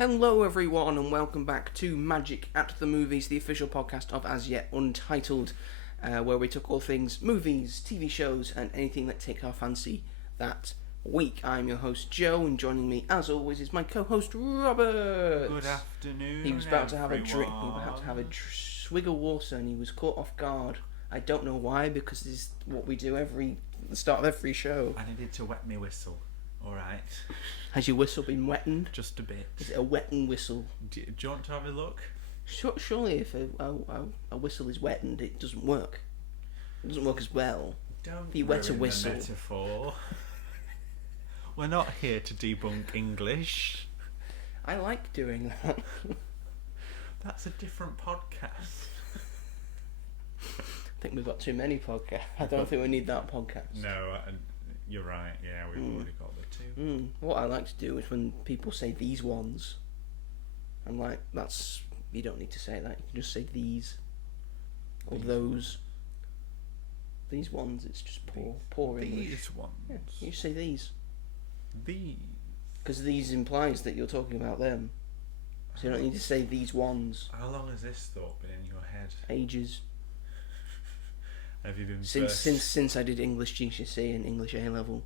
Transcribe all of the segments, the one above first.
Hello everyone and welcome back to Magic at the Movies, the official podcast of As Yet Untitled, where we talk all things movies, TV shows and anything that take our fancy that week. I'm your host Joe, and joining me as always is my co-host Robert. Good afternoon. He was about to have a drink, he was about to have a swig of water and he was caught off guard. I don't know why, because this is what we do at the start of every show. I needed to wet my whistle. Alright. Has your whistle been wettened? Just a bit. Is it a wetting whistle? Do you want to have a look? Surely if a whistle is wettened, it doesn't work. It doesn't work as well. Don't if you wet a whistle. The metaphor. We're not here to debunk English. I like doing that. That's a different podcast. I think we've got too many podcasts. I don't think we need that podcast. No, you're right. Yeah, we've already got the two. What I like to do is when people say these ones, I'm like, you don't need to say that. You can just say these or those. These ones, it's just poor English. These ones. Yeah, you say these. These. Because these implies that you're talking about them. So you don't need to say these ones. How long has this thought been in your head? Ages. Have you been since I did English GCSE and English A level?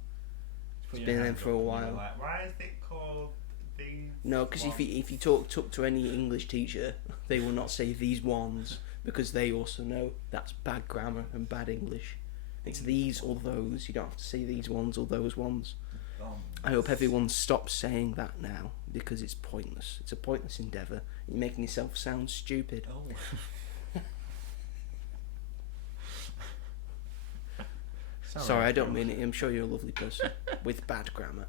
It's been there for a while. Like, why is it called these? No, because if you talk to any English teacher, they will not say these ones, because they also know that's bad grammar and bad English. It's these or those. You don't have to say these ones or those ones. I hope everyone stops saying that now, because it's pointless. It's a pointless endeavour. You're making yourself sound stupid. Oh. Sorry, I don't mean it. I'm sure you're a lovely person with bad grammar.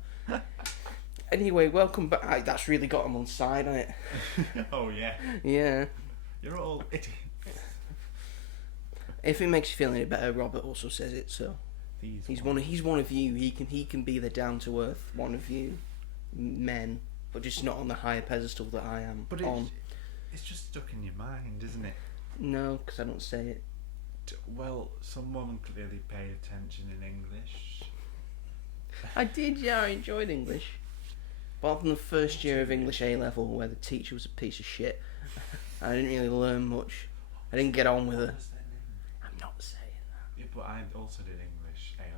Anyway, welcome back. That's really got him on side, hasn't it? Oh, yeah. Yeah. You're all idiots. If it makes you feel any better, Robert also says it, so he's one of you. He can be the down to earth one of you men, but just not on the higher pedestal that I am. But it's just stuck in your mind, isn't it? No, because I don't say it. Well, someone clearly paid attention in English. I did, yeah, I enjoyed English. Apart from the first year of English A level, where the teacher was a piece of shit. I didn't really learn much. I didn't get on with her. I'm not saying that. Yeah, but I also did English A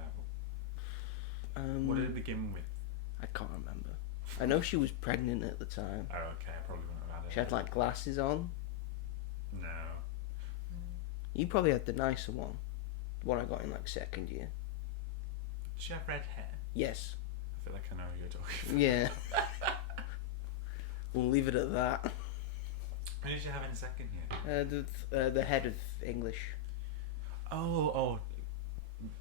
level. What did it begin with? I can't remember. I know she was pregnant at the time. Oh, okay, I probably wouldn't have had it. She had like glasses on. No. You probably had the nicer one. The one I got in like second year. Did she have red hair? Yes. I feel like I know who you're talking about. Yeah. We'll leave it at that. Who did you have in second year? The head of English. Oh,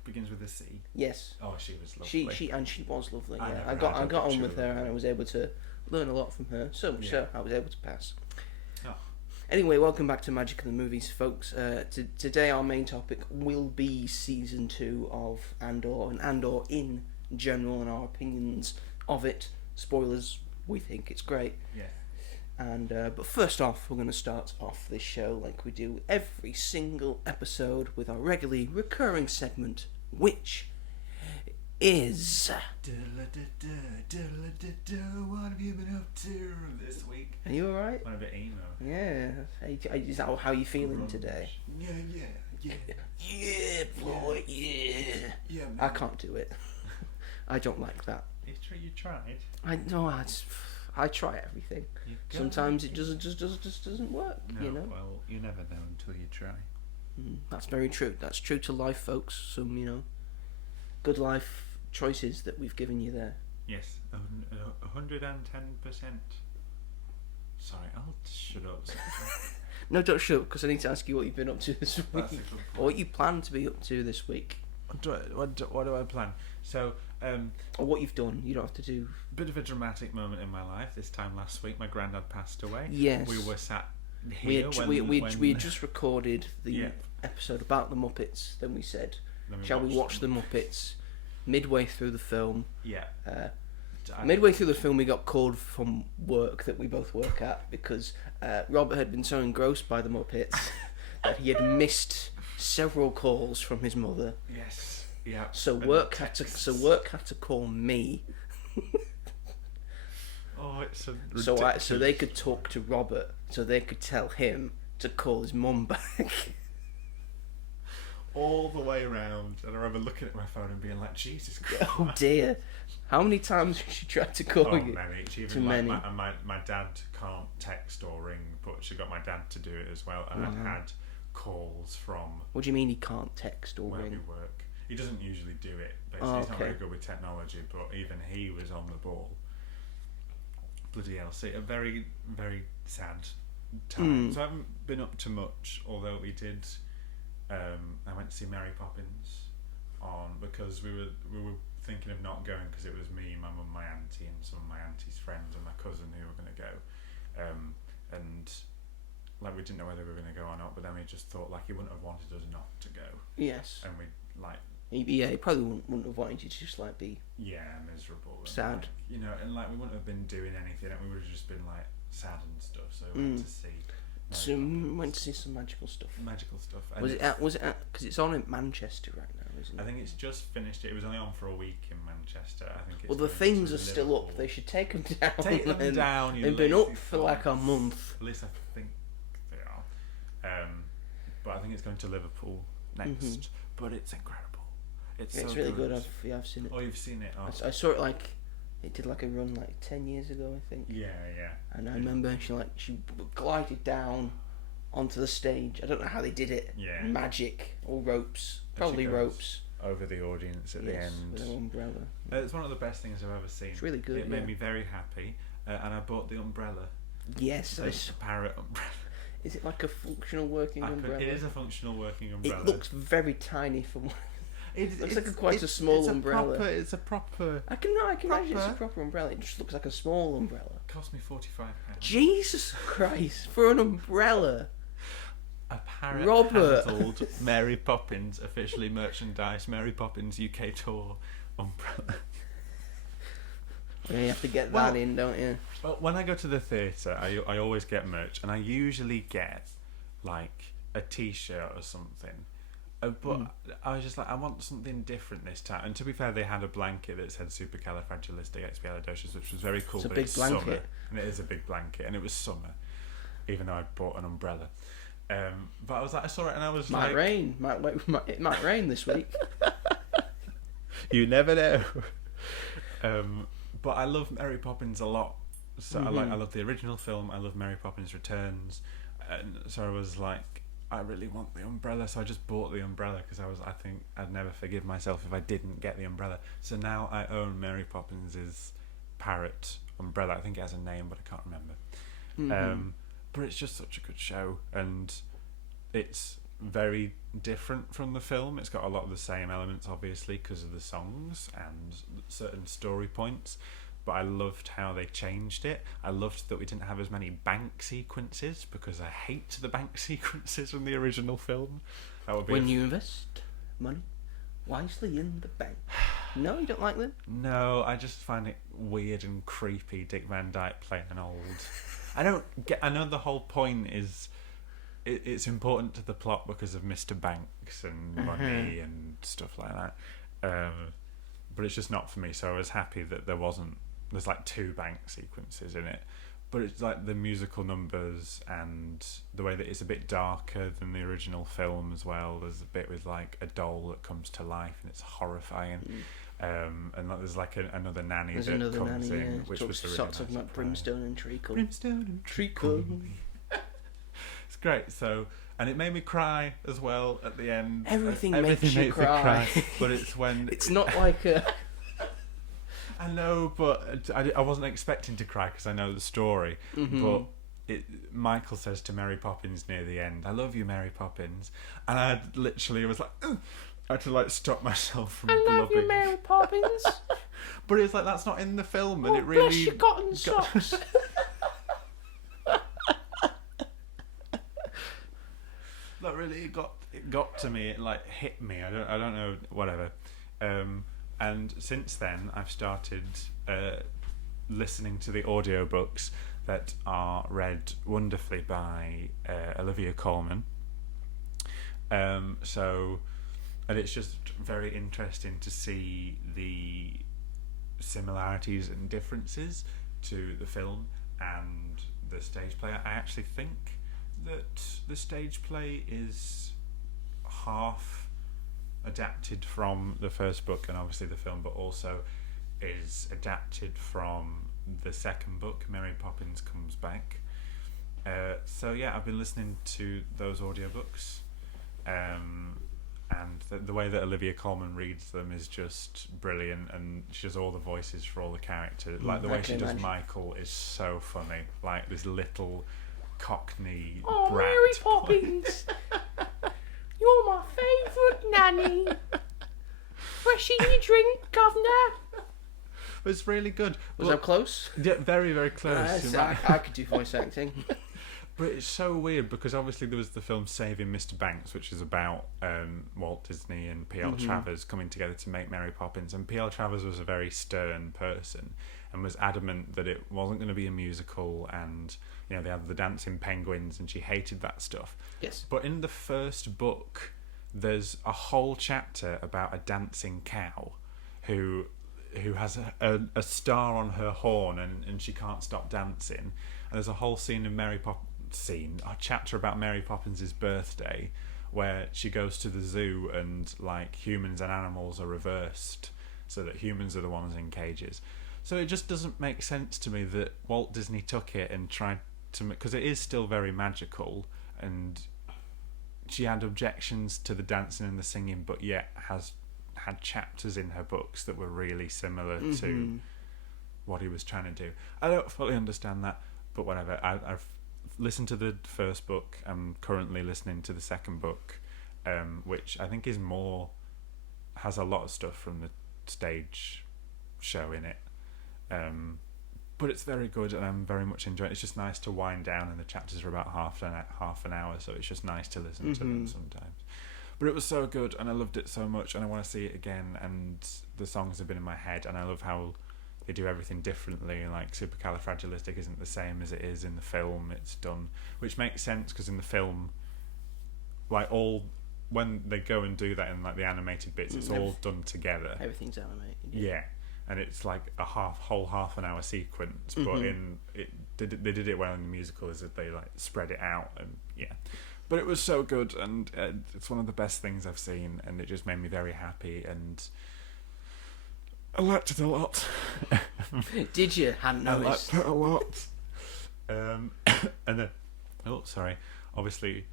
begins with a C. Yes. Oh, she was lovely. She was lovely. Yeah, I got on with her, and I was able to learn a lot from her. So much so I was able to pass. Oh. Anyway, welcome back to Magic in the Movies, folks. Today our main topic will be Season 2 of Andor, and Andor in general, and our opinions of it. Spoilers, we think it's great. Yeah. And but first off, we're going to start off this show like we do every single episode with our regularly recurring segment, which is... What have you been up to this week? Are you alright? I'm a bit emo. Yeah. Is that how you feeling today? Yeah. Yeah, boy, yeah. Yeah, man. I can't do it. I don't like that. You tried? I try everything. Sometimes it just doesn't work. No, you know. Well, you never know until you try. That's very true. That's true to life, folks. Some good life choices that we've given you there. Yes, 110%. Sorry, I'll shut up. No, don't shut up, because I need to ask you what you've been up to this week, or what you plan to be up to this week. What do I plan? So, or what you've done. You don't have to do. Bit of a dramatic moment in my life. This time last week, my granddad passed away. Yes. We were sat here we had just recorded the episode about the Muppets. Then we said, shall we watch the Muppets? Midway through the film. Yeah. Midway through the film, we got called from work that we both work at, because Robert had been so engrossed by the Muppets that he had missed several calls from his mother. Yes. Yeah. So work had to call me Oh, it's a So ridiculous... they could talk to Robert, so they could tell him to call his mum back. all the way around, and I remember looking at my phone and being like, Jesus Christ. Oh dear. How many times has she tried to call you? Many. Too Even many. my dad can't text or ring, but she got my dad to do it as well, and I've had calls from What do you mean he can't text or where we ring? work. He doesn't usually do it, basically. Oh, He's not okay. very good with technology, but even he was on the ball. Bloody hell. See, a very, very sad time. So I haven't been up to much, although we did... I went to see Mary Poppins because we were thinking of not going because it was me, my mum, my auntie, and some of my auntie's friends and my cousin who were going to go, and like we didn't know whether we were going to go or not. But then we just thought like he wouldn't have wanted us not to go. Yes. And we like. Yeah, he probably wouldn't have wanted you to just like be. Yeah, miserable. And, sad. Like, and like we wouldn't have been doing anything. And we would have just been like sad and stuff. So we went to see. So we went to see some magical stuff. Magical stuff. And Was it at? Because it's on in Manchester right now, isn't it? I think it's just finished. It was only on for a week in Manchester. I think. It's Well, the going things to are still Liverpool. up. They should take them down. Take them down. You They've been lazy up for like a fucks. month. At least I think they are. But I think it's going to Liverpool next. But it's incredible. It's so really good. I've seen it. Oh, you've seen it. Oh. I saw it like it did like a run like 10 years ago, I think. Yeah. And I remember she glided down onto the stage. I don't know how they did it. Yeah. Magic or ropes. And Probably she goes ropes. over the audience at the Yes, end. with an umbrella. It's one of the best things I've ever seen. It's really good. It made me very happy, and I bought the umbrella. Yes, The parrot umbrella. Is it like a functional working umbrella? It is a functional working umbrella. It looks very tiny from. It looks like quite a it's small umbrella. It's a proper. I can imagine it's a proper umbrella. It just looks like a small umbrella. Cost me £45. Jesus Christ! For an umbrella. A parrot Robert. handled Mary Poppins officially merchandise Mary Poppins UK tour umbrella. Yeah, you have to get that in, don't you? Well, when I go to the theatre, I always get merch, and I usually get like a T-shirt or something. But I was just like, I want something different this time. And to be fair, they had a blanket that said supercalifragilisticexpialidocious, which was very cool. It's a but big it's blanket. summer, and it is a big blanket, and it was summer, even though I bought an umbrella. But I was like, I saw it, and I was Might like, rain. It might rain this week. you never know. But I love Mary Poppins a lot. So I love the original film. I love Mary Poppins Returns, and so I was like, I really want the umbrella. So I just bought the umbrella because I think I'd never forgive myself if I didn't get the umbrella. So now I own Mary Poppins's parrot umbrella. I think it has a name, but I can't remember. But it's just such a good show, and it's very different from the film. It's got a lot of the same elements, obviously, because of the songs and certain story points. But I loved how they changed it. I loved that we didn't have as many bank sequences, because I hate the bank sequences from the original film. That would be When you invest money wisely in the bank. No, you don't like them? No, I just find it weird and creepy. Dick Van Dyke playing an old. I know the whole point is it's important to the plot because of Mr. Banks and money and stuff like that. But it's just not for me. So I was happy that there's like 2 bank sequences in it. But it's like the musical numbers and the way that it's a bit darker than the original film as well. There's a bit with like a doll that comes to life and it's horrifying. And like, there's like another nanny comes in, which was the really sorts nice of like brimstone and treacle. Brimstone and treacle. It's great. So, and it made me cry as well at the end. Everything makes you me cry. But it's when It's not like a. I know, but I wasn't expecting to cry because I know the story. But Michael says to Mary Poppins near the end, "I love you, Mary Poppins," and I literally was like, ugh. I had to like stop myself from blubbing. I love you, Mary Poppins. But it's like that's not in the film, and Oh, it really. bless your cotton socks. That really got to me. It like hit me. I don't know. Whatever. And since then, I've started listening to the audiobooks that are read wonderfully by Olivia Colman. And it's just very interesting to see the similarities and differences to the film and the stage play. I actually think that the stage play is half adapted from the first book and obviously the film, but also is adapted from the second book, Mary Poppins Comes Back. So yeah, I've been listening to those audiobooks, and the way that Olivia Colman reads them is just brilliant, and she does all the voices for all the characters. Like the way she does Michael is so funny, like this little Cockney brat. Mary Poppins, you're my favourite nanny. Fresh in your drink, governor. It's really good. Was that close? Yeah, very, very close. I could do voice acting. But it's so weird because obviously there was the film Saving Mr. Banks, which is about Walt Disney and P.L. Travers coming together to make Mary Poppins. And P.L. Travers was a very stern person and was adamant that it wasn't going to be a musical, and you know they had the dancing penguins and she hated that stuff. Yes. But in the first book, there's a whole chapter about a dancing cow who has a star on her horn and she can't stop dancing. And there's a whole a chapter about Mary Poppins' birthday where she goes to the zoo and like humans and animals are reversed so that humans are the ones in cages. So it just doesn't make sense to me that Walt Disney took it and tried to, because it is still very magical, and she had objections to the dancing and the singing, but yet has had chapters in her books that were really similar to what he was trying to do. I don't fully understand that, but whatever. I've listened to the first book. I'm currently listening to the second book, which I think has a lot of stuff from the stage show in it. But it's very good and I'm very much enjoying it. It's just nice to wind down, and the chapters are about half an hour, so it's just nice to listen to them sometimes. But it was so good and I loved it so much and I want to see it again, and the songs have been in my head, and I love how they do everything differently. Like Supercalifragilistic isn't the same as it is in the film. It's done, which makes sense because in the film, like when they go and do that in like the animated bits, it's all done together. Everything's animated. Yeah, and it's like a whole half an hour sequence. But they did it well in the musical, is that they like spread it out, and yeah. But it was so good, and it's one of the best things I've seen, and it just made me very happy, and I liked it a lot. Did you? Hadn't noticed. I liked it a lot. And then, obviously,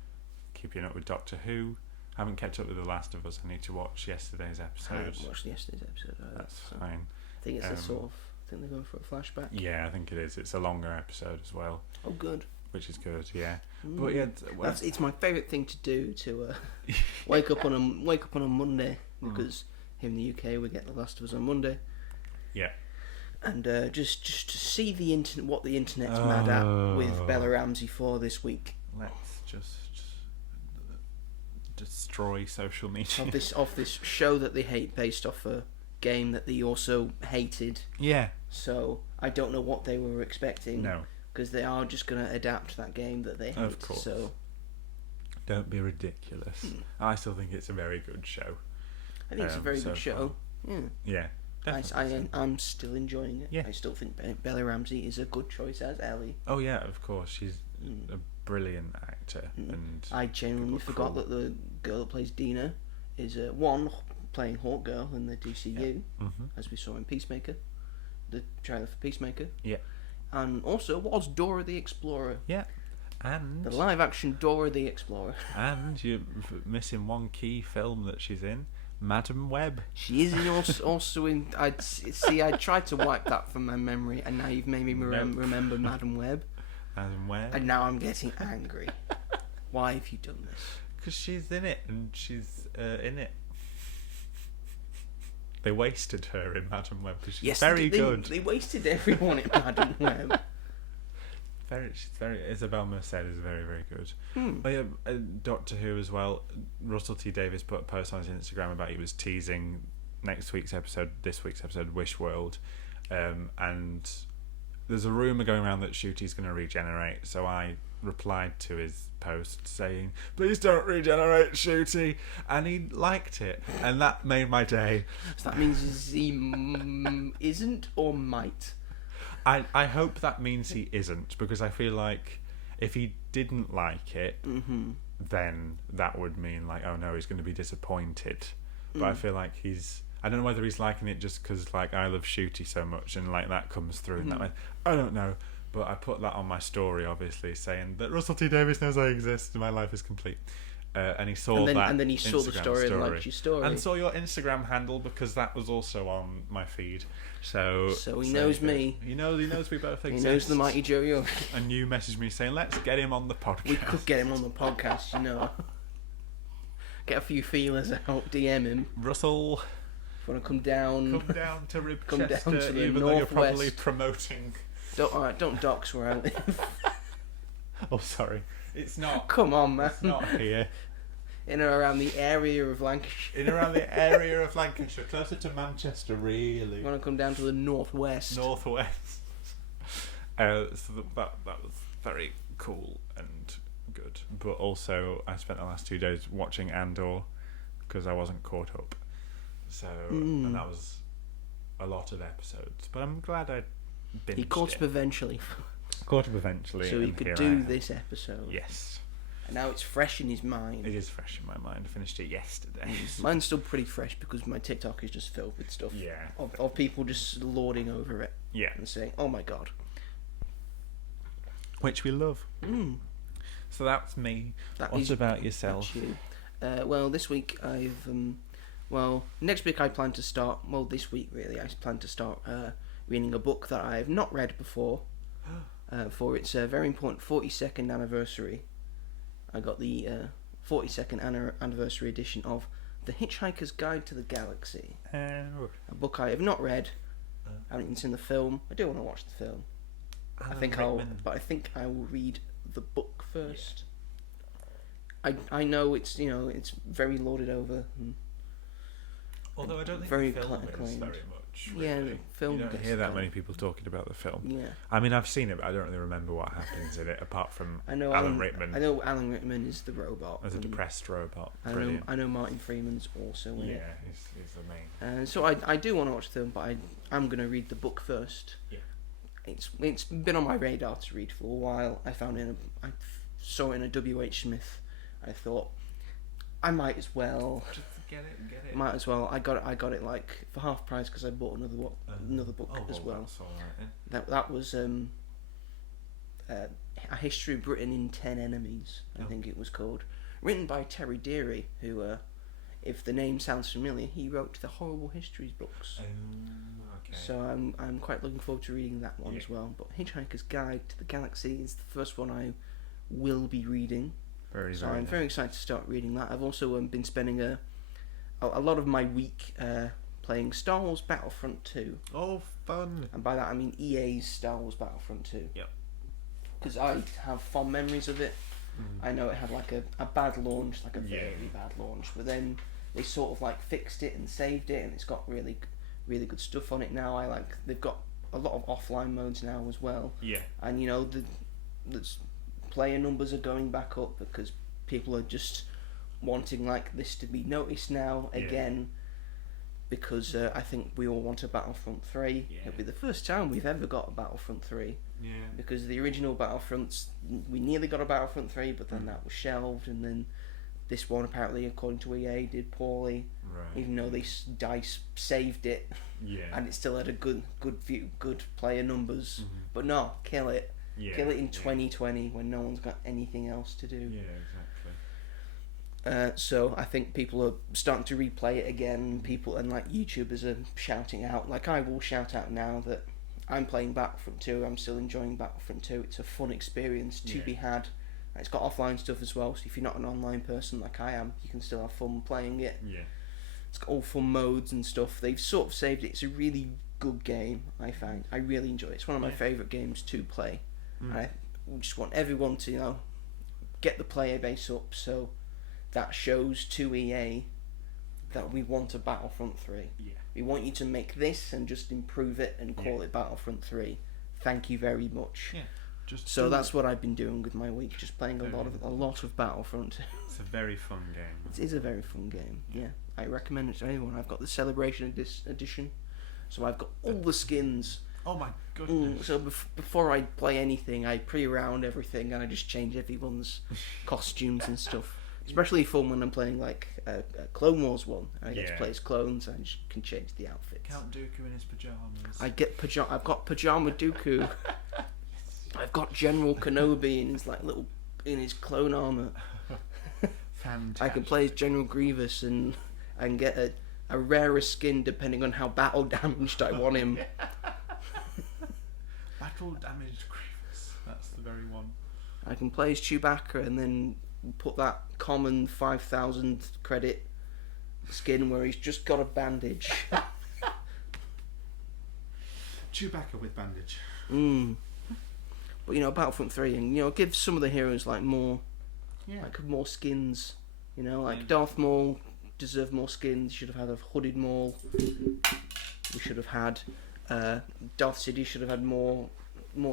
keeping up with Doctor Who. I haven't kept up with The Last of Us. I need to watch yesterday's episode. I haven't watched yesterday's episode either. That's fine. I think it's a sort of... I think they're going for a flashback. Yeah, I think it is. It's a longer episode as well. Oh, good. Which is good, yeah. But yeah, it's my favourite thing to do, to wake up on a Monday, because here in the UK we get The Last of Us on Monday. Yeah. And just to see the internet, what the internet's mad at with Bella Ramsey for this week. Let's just destroy social media of this show that they hate, based off a game that they also hated. Yeah. So I don't know what they were expecting. No. Because they are just going to adapt that game that they hate. Of course. So don't be ridiculous. I still think it's a very good show. I think it's a very good show. Yeah. Yeah. I'm still enjoying it. Yeah. I still think Bella Ramsey is a good choice as Ellie. Oh yeah, of course. She's a brilliant actor. And I genuinely forgot that the girl that plays Dina is playing Hawk Girl in the DCU, as we saw in Peacemaker, the trailer for Peacemaker. Yeah. And also was Dora the Explorer. Yeah. And the live action Dora the Explorer. And you're missing one key film that she's in, Madam Web. She is also in. I tried to wipe that from my memory, and now you've made me remember Madam Web. Madam Web. And now I'm getting angry. Why have you done this? Because she's in it, and she's in it. They wasted her in Madam Web because she's very good. They wasted everyone in Madam Web. Isabel Merced is very, very good. Oh yeah, Doctor Who as well. Russell T Davies put a post on his Instagram about he was teasing this week's episode, Wish World, and there's a rumour going around that Ncuti's going to regenerate. So I replied to his post saying, "Please don't regenerate, Ncuti," and he liked it, and that made my day. So that means he isn't or might. I hope that means he isn't, because I feel like if he didn't like it, then that would mean like, oh no, he's going to be disappointed. But I feel like I don't know whether he's liking it just because like I love Shooty so much and like that comes through in that way. I don't know. But I put that on my story, obviously, saying that Russell T Davies knows I exist and my life is complete. And he saw that. And then he saw the story and liked your story. And saw your Instagram handle, because that was also on my feed. So he knows me. He knows we both exist. He knows the mighty Joe York. And you messaged me saying, let's get him on the podcast. We could get him on the podcast, you know. Get a few feelers out, DM him. Russell, want to come down to Ribchester, come down to the even though you're probably promoting. Don't dox where I live. Oh, sorry. It's not. Come on, man. It's not here. In and around the area of Lancashire. In and around the area of Lancashire, closer to Manchester, really. You want to come down to the northwest. Northwest. So that was very cool and good. But also, I spent the last 2 days watching Andor because I wasn't caught up. So, and that was a lot of episodes. But I'm glad I binged He caught up eventually. Caught up eventually. So he could do this episode. Yes. And now it's fresh in his mind. It is fresh in my mind. I finished it yesterday. Mine's still pretty fresh because my TikTok is just filled with stuff. Yeah. Of people just lording over it. Yeah. And saying, oh my god. Which we love. So that's me. What about yourself? That's you. Well, this week I've... next week I plan to start... Well, this week really. I plan to start reading a book that I have not read before. For its very important 42nd anniversary. I got the 42nd anniversary edition of The Hitchhiker's Guide to the Galaxy. A book I have not read. I haven't even seen the film. I do want to watch the film. I think I will read the book first. Yeah. I know it's very lauded over. Although I don't think very the film acclaimed. is very much. Really. Yeah, the film. You don't hear that many people talking about the film. Yeah. I mean, I've seen it, but I don't really remember what happens in it, apart from Alan Rickman. I know Alan Rickman is the robot. As a depressed robot. Brilliant. I know Martin Freeman's also in it. Yeah, he's the main. So I do want to watch the film, but I'm going to read the book first. Yeah. It's been on my radar to read for a while. I saw it in a W.H. Smith. I thought I might as well. Get it. Might as well. I got it like for half price because I bought another book as well. That's all right, yeah. That was A History of Britain in 10 Enemies. I think it was called, written by Terry Deary, who, if the name sounds familiar, he wrote the Horrible Histories books. Okay. So I'm quite looking forward to reading that one as well. But Hitchhiker's Guide to the Galaxy is the first one I will be reading. I'm very excited to start reading that. I've also been spending a lot of my week playing Star Wars Battlefront 2. Oh, fun! And by that I mean EA's Star Wars Battlefront 2. Yep. Because I have fond memories of it. I know it had like a bad launch, like a very bad launch, but then they sort of like fixed it and saved it, and it's got really, really good stuff on it now. They've got a lot of offline modes now as well. Yeah. And the player numbers are going back up because people are just wanting like this to be noticed now again, because I think we all want a Battlefront 3. It'll be the first time we've ever got a Battlefront 3. Yeah. Because the original Battlefronts, we nearly got a Battlefront 3, but then that was shelved, and then this one apparently, according to EA, did poorly. Right. Even though DICE saved it, and it still had a good player numbers. But no, kill it. Yeah. Kill it in 2020 when no one's got anything else to do. Yeah, exactly. So I think people are starting to replay it again. People and like YouTubers are shouting out. Like I will shout out now that I'm playing Battlefront 2. I'm still enjoying Battlefront 2. It's a fun experience to be had. It's got offline stuff as well. So if you're not an online person like I am, you can still have fun playing it. Yeah. It's got all fun modes and stuff. They've sort of saved it. It's a really good game. I find I really enjoy it. It's one of my favourite games to play. I just want everyone to get the player base up, so that shows to EA that we want a Battlefront 3. Yeah. We want you to make this and just improve it and call it Battlefront 3. Thank you very much. Yeah. So that's what I've been doing with my week, just playing a lot of Battlefront. It's a very fun game. It is a very fun game. Yeah. I recommend it to anyone. I've got the Celebration Edition, so I've got all the skins. Oh my goodness. So before I play anything, I pre-round everything and I just change everyone's costumes and stuff. Especially fun when I'm playing like a Clone Wars one. I get to play as clones. I just can change the outfits. Count Dooku in his pajamas. I've got pajama Dooku. I've got General Kenobi in his his clone armor. Fantastic. I can play as General Grievous and get a rarer skin depending on how battle damaged I want him. Battle damaged Grievous. That's the very one. I can play as Chewbacca and then put that common 5,000 credit skin where he's just got a bandage. Chewbacca with bandage. But Battlefront 3, and give some of the heroes more skins. Darth Maul deserved more skins. Should have had a hooded Maul. We should have had Darth Sidious should have had more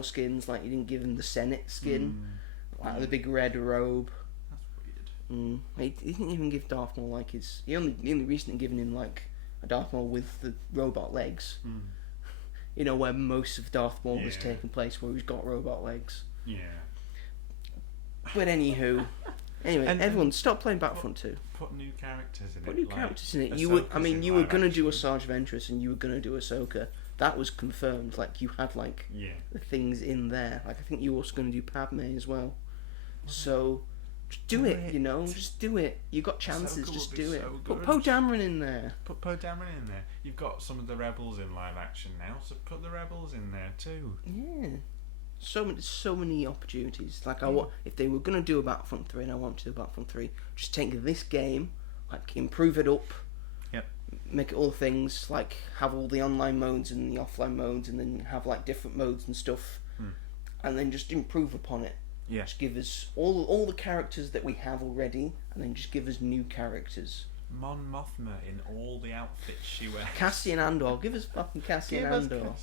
skins. You didn't give him the Senate skin, the big red robe. He didn't even give Darth Maul his. He only recently given him a Darth Maul with the robot legs. Where most of Darth Maul was taking place, where he's got robot legs. Yeah. But anyway, everyone stop playing Battlefront 2. Put new characters in it. Put new characters in it. You were going to do a Sarge Ventress and you were going to do Ahsoka. That was confirmed. You had the things in there. I think you were also going to do Padme as well. So. Just do it, just do it. You got chances, just do it. Put Poe Dameron in there. Put Poe Dameron in there. You've got some of the Rebels in live action now, so put the Rebels in there too. Yeah. So many opportunities. If they were going to do a Battlefront 3, and I want to do Battlefront 3, just take this game, improve it up. Yep. Make it all things, have all the online modes and the offline modes, and then have different modes and stuff. And then just improve upon it. Yeah. Just give us all the characters that we have already, and then just give us new characters. Mon Mothma in all the outfits she wears. Cassian Andor. Give us fucking Cassian Andor.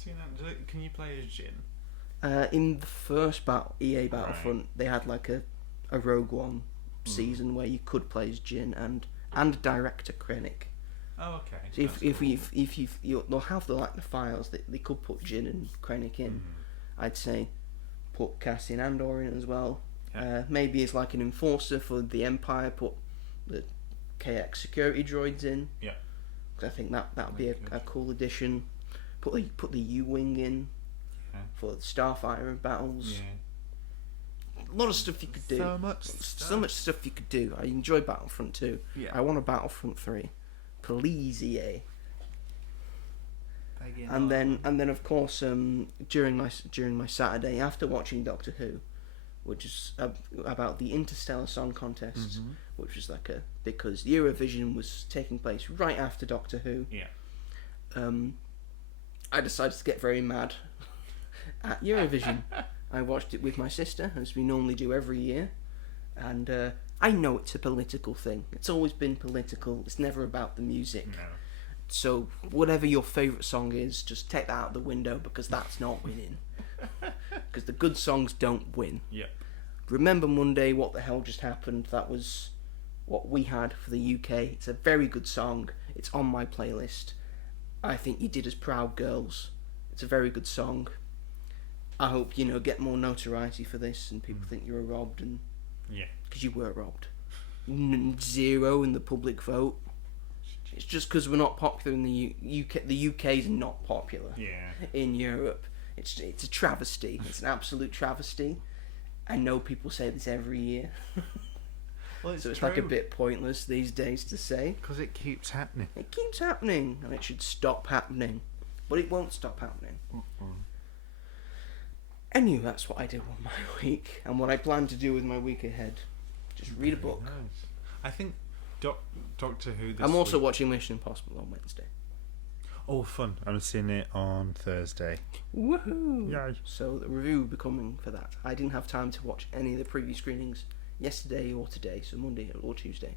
Can you play as Jyn? In the first EA Battlefront, they had a Rogue One season where you could play as Jyn and Director Krennic. Oh, okay. So if they'll have the files that they could put Jyn and Krennic in. I'd say put Cassian Andor in as well. Yeah. Maybe as an enforcer for the Empire. Put the KX security droids in. Yeah. Because I think that would be a cool addition. Put the U-wing in for the Starfighter battles. Yeah. A lot of stuff you could do. So much stuff you could do. I enjoy Battlefront 2. Yeah. I want a Battlefront 3. Please, EA. And then of course during my Saturday after watching Doctor Who, which is about the Interstellar Song Contest, which was because the Eurovision was taking place right after Doctor Who. Yeah. I decided to get very mad at Eurovision. I watched it with my sister, as we normally do every year, and I know it's a political thing. It's always been political. It's never about the music. No. So whatever your favourite song is, just take that out the window because that's not winning. Because the good songs don't win. Yep. Remember Monday, What the Hell Just Happened? That was what we had for the UK. It's a very good song. It's on my playlist. I think You Did Us Proud, Girls. It's a very good song. I hope, get more notoriety for this and people think you were robbed. And because you were robbed. 0 in the public vote. It's just because we're not popular in the UK. The UK's not popular in Europe. It's a travesty. It's an absolute travesty. I know people say this every year. Well, it's so it's true. a bit pointless these days to say. Because it keeps happening. It keeps happening, and it should stop happening. But it won't stop happening. Anyway, that's what I did with my week, and what I plan to do with my week ahead. Just read a book. Nice. I think Doctor Who. I'm also watching Mission Impossible on Wednesday. Oh, fun! I'm seeing it on Thursday. Woohoo! Yay! So the review will be coming for that. I didn't have time to watch any of the preview screenings yesterday or today, so Monday or Tuesday,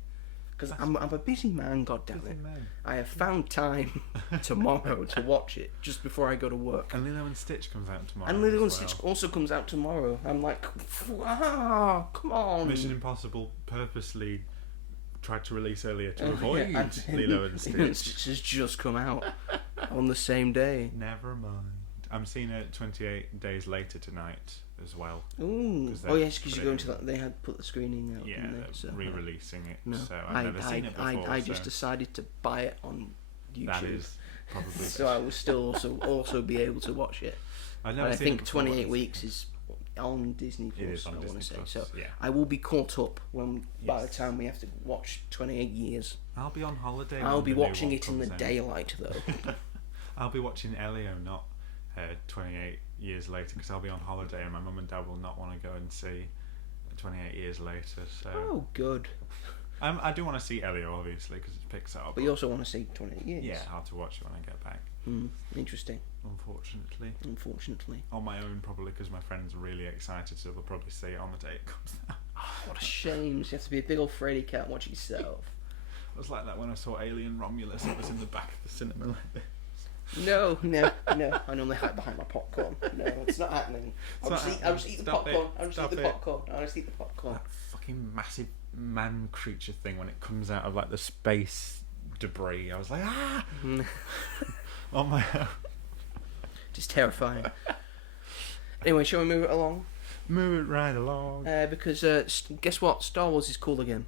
because I'm a busy man. God damn it! I have found time tomorrow to watch it just before I go to work. And Lilo and Stitch comes out tomorrow. And Lilo and Stitch also comes out tomorrow. I'm like, come on! Mission Impossible purposely tried to release earlier to avoid Lilo and Stitch. Lilo and Stitch has just come out on the same day. Never mind. I'm seeing it 28 days later tonight as well. Ooh. 'Cause Oh they yes, because you're going to they had put the screening out. Yeah, didn't they? they're So, re-releasing it. no, So I've never seen it before. I just decided to buy it on YouTube. That is probably so I will still also be able to watch it. I've never I seen think it before. 28 weeks is on Disney Plus. It is on I want to Disney say Plus, so. yeah. I will be caught up when by the Yes. time we have to watch 28 years. I'll be on holiday. I'll when be the new watching one it in the comes daylight though. I'll be watching Elio, not 28 years later, because I'll be on holiday and my mum and dad will not want to go and see 28 years later. So Oh, good. I do want to see Elio, obviously, because it's Pixar. But you also want to see 28 years. Yeah, I'll have to watch it when I get back. Interesting. Unfortunately. On my own, probably, because my friend's really excited, so we'll probably see it on the day it comes out. What a shame. So you have to be a big old Freddy cat and watch it yourself. It was like that when I saw Alien Romulus. It was in the back of the cinema like this. No. I normally hide behind my popcorn. No, it's not happening. I'll just eat the popcorn. I'll just eat the popcorn. That fucking massive man creature thing when it comes out of like the space debris. I was like, ah! On my own. Just terrifying. Anyway, shall we move it along? Move it right along. Because guess what? Star Wars is cool again.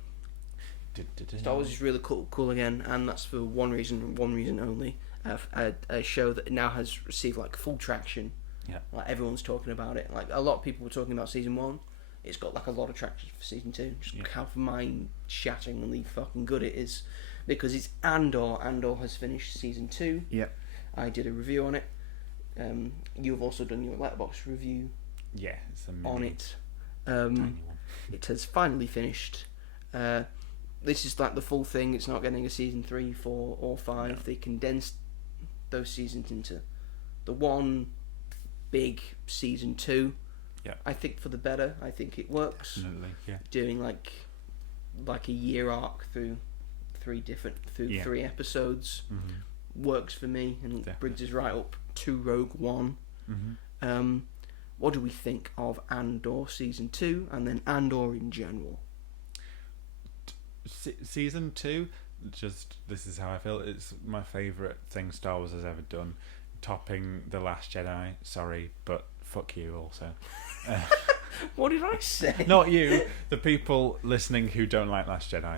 Star Wars is really cool again, and that's for one reason only. A show that now has received like full traction. Yeah. Like everyone's talking about it. Like a lot of people were talking about season 1. It's got like a lot of traction for season 2. Just how mind-shatteringly fucking good it is, because it's Andor. Andor has finished season 2. Yeah. I did a review on it. You've also done your Letterboxd review. Yeah, it's a on it. tiny one. It has finally finished. This is like the full thing. It's not getting a season 3, 4, or 5. No. They condensed those seasons into the one big season 2. Yeah. I think for the better. I think it works. Definitely, yeah. Doing like a year arc through 3 episodes works for me, and Definitely. brings us right up to Rogue One. What do we think of Andor season 2, and then Andor in general? Season 2, just this is how I feel. It's my favourite thing Star Wars has ever done, topping The Last Jedi. Sorry, but fuck you also. What did I say? Not you, the people listening who don't like Last Jedi.